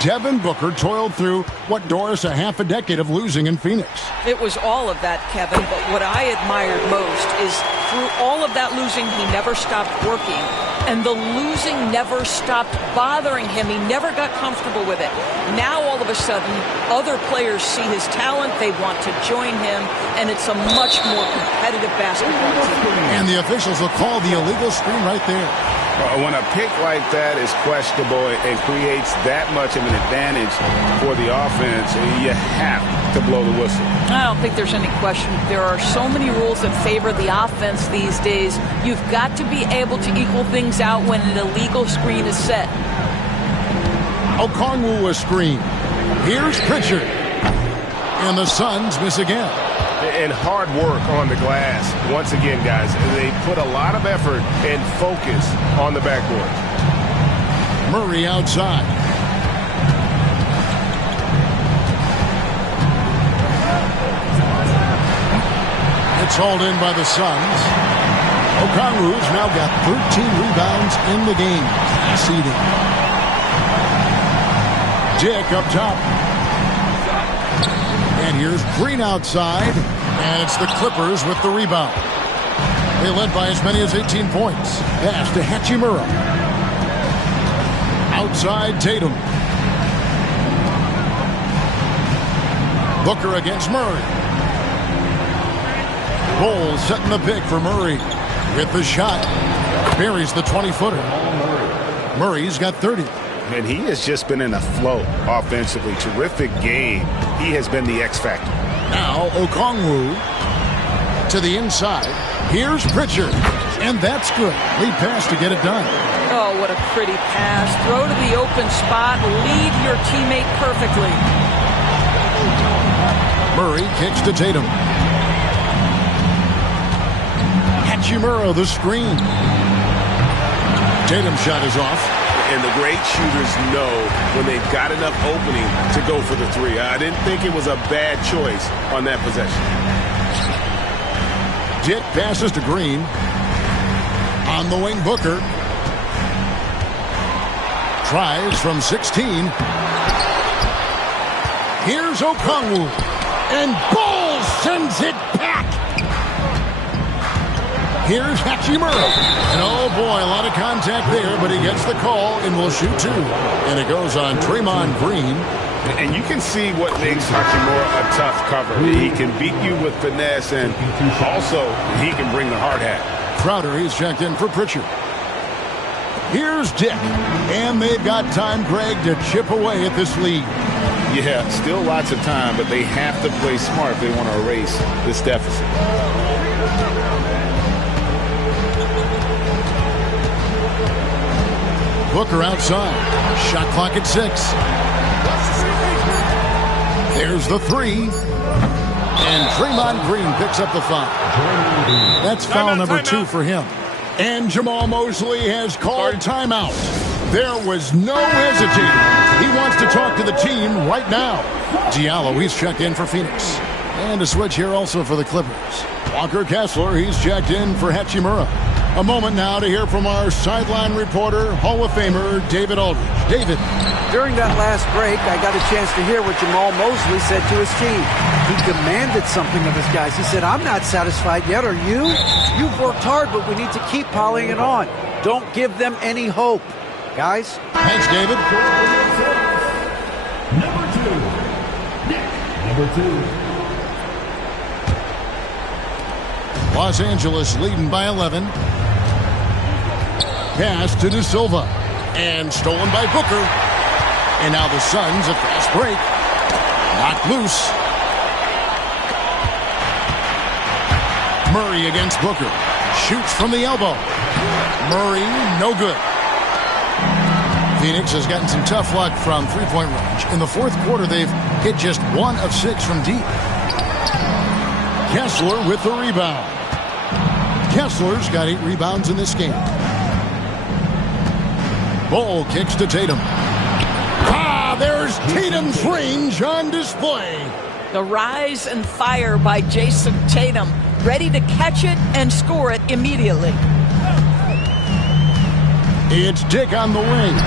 Devin Booker toiled through, what, Doris, a half a decade of losing in Phoenix. It was all of that, Kevin, but what I admired most is through all of that losing, he never stopped working. And the losing never stopped bothering him. He never got comfortable with it. Now, all of a sudden, other players see his talent. They want to join him, and it's a much more competitive basketball team. And the officials will call the illegal screen right there. When a pick like that is questionable and creates that much of an advantage for the offense, you have to blow the whistle. I don't think there's any question. There are so many rules that favor the offense these days. You've got to be able to equal things out when an illegal screen is set. Okongwu a screen. Here's Pritchard. And the Suns miss again. And hard work on the glass. Once again, guys, they put a lot of effort and focus on the backboard. Murray outside. It's hauled in by the Suns. Okongwu's now got 13 rebounds in the game. Seeding. Dick up top. And here's Green outside. And it's the Clippers with the rebound. They led by as many as 18 points. Pass to Hachimura. Outside Tatum. Booker against Murray. Bowles setting the pick for Murray. With the shot. Buries the 20-footer. Murray's got 30. And he has just been in a flow offensively. Terrific game. He has been the X factor. Now Okongwu to the inside. Here's Pritchard. And that's good. Lead pass to get it done. Oh, what a pretty pass. Throw to the open spot. Lead your teammate perfectly. Murray kicks to Tatum. Hachimura the screen. Tatum's shot is off. And the great shooters know when they've got enough opening to go for the three. I didn't think it was a bad choice on that possession. Dick passes to Green. On the wing, Booker. Tries from 16. Here's Okongwu. And Bowles sends it back. Here's Hachimura. And oh boy, a lot of contact there, but he gets the call and will shoot two. And it goes on Draymond Green. And you can see what makes Hachimura a tough cover. He can beat you with finesse, and also he can bring the hard hat. Crowder, he's checked in for Pritchard. Here's Dick. And they've got time, Greg, to chip away at this lead. Yeah, still lots of time, but they have to play smart if they want to erase this deficit. Booker outside. Shot clock at 6. There's the 3. And Draymond Green picks up the foul. That's foul number 2 for him. And Jamal Mosley has called timeout. There was no hesitating. He wants to talk to the team right now. Diallo, he's checked in for Phoenix. And a switch here also for the Clippers. Walker Kessler, he's checked in for Hachimura. A moment now to hear from our sideline reporter, Hall of Famer David Aldridge. David. During that last break, I got a chance to hear what Jamal Mosley said to his team. He demanded something of his guys. He said, I'm not satisfied yet. Are you? You've worked hard, but we need to keep piling it on. Don't give them any hope. Guys? Thanks, David. Number 2. Number 2. Los Angeles leading by 11. Pass to De Silva. And stolen by Booker. And now the Suns, a fast break. Knocked loose. Murray against Booker. Shoots from the elbow. Murray, no good. Phoenix has gotten some tough luck from three-point range. In the fourth quarter, they've hit just 1 of 6 from deep. Kessler with the rebound. Kessler's got 8 rebounds in this game. Ball kicks to Tatum. There's Tatum's range on display. The rise and fire by Jason Tatum. Ready to catch it and score it immediately. It's Dick on the wing.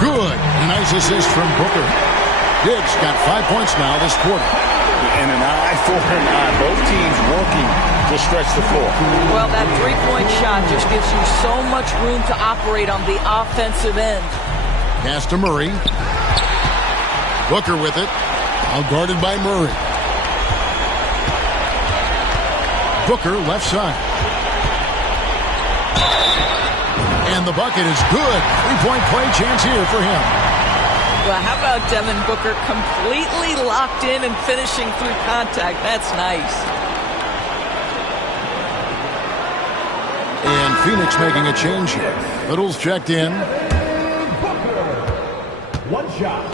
Good. Nice assist from Booker. Dick's got 5 points now this quarter. And an eye for an eye. Both teams working to stretch the floor. Well, that three-point shot just gives you so much room to operate on the offensive end. Pass to Murray. Booker with it. Now guarded by Murray. Booker left side. And the bucket is good. Three-point play chance here for him. Well, how about Devin Booker completely locked in and finishing through contact? That's nice. And Phoenix making a change here. Little's checked in. Booker. 1 shot.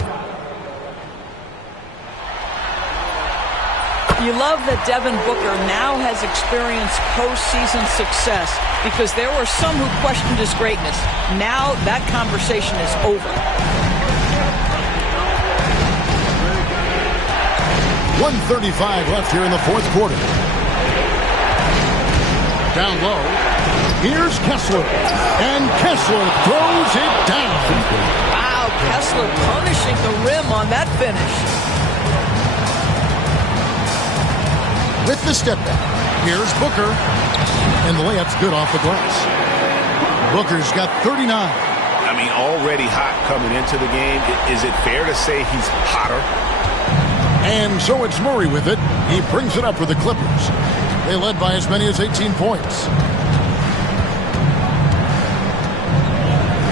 You love that Devin Booker now has experienced postseason success because there were some who questioned his greatness. Now that conversation is over. 1:35 left here in the fourth quarter. Down low. Here's Kessler. And Kessler throws it down. Wow, Kessler punishing the rim on that finish. With the step back. Here's Booker. And the layup's good off the glass. Booker's got 39. I mean, already hot coming into the game. Is it fair to say he's hotter? And so it's Murray with it. He brings it up for the Clippers. They led by as many as 18 points.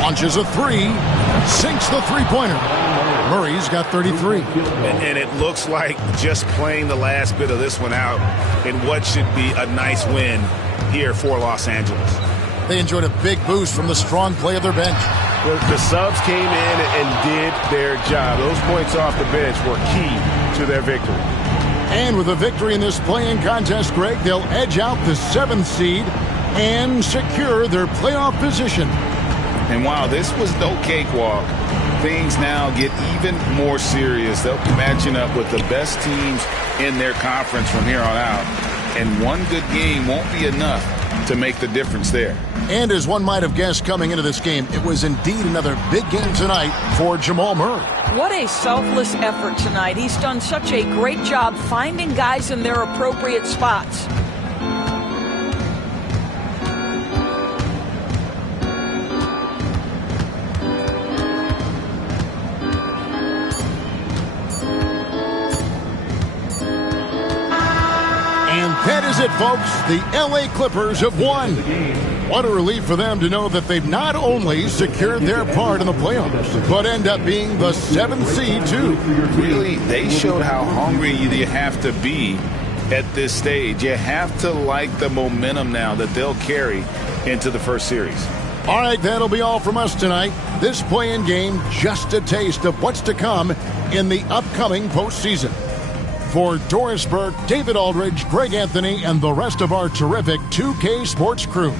Launches a three. Sinks the three-pointer. Murray's got 33. And it looks like just playing the last bit of this one out in what should be a nice win here for Los Angeles. They enjoyed a big boost from the strong play of their bench. The subs came in and did their job. Those points off the bench were key to their victory. And with a victory in this play-in contest, Greg, they'll edge out the 7th seed and secure their playoff position. And while this was no cakewalk, things now get even more serious. They'll be matching up with the best teams in their conference from here on out. And one good game won't be enough to make the difference there. And as one might have guessed coming into this game, it was indeed another big game tonight for Jamal Murray. What a selfless effort tonight. He's done such a great job finding guys in their appropriate spots. That is it, folks. The LA Clippers have won. What a relief for them to know that they've not only secured their part in the playoffs, but end up being the 7th seed, too. Really, they showed how hungry you have to be at this stage. You have to like the momentum now that they'll carry into the first series. All right, that'll be all from us tonight. This play-in game, just a taste of what's to come in the upcoming postseason. For Doris Burke, David Aldridge, Greg Anthony, and the rest of our terrific 2K Sports crew,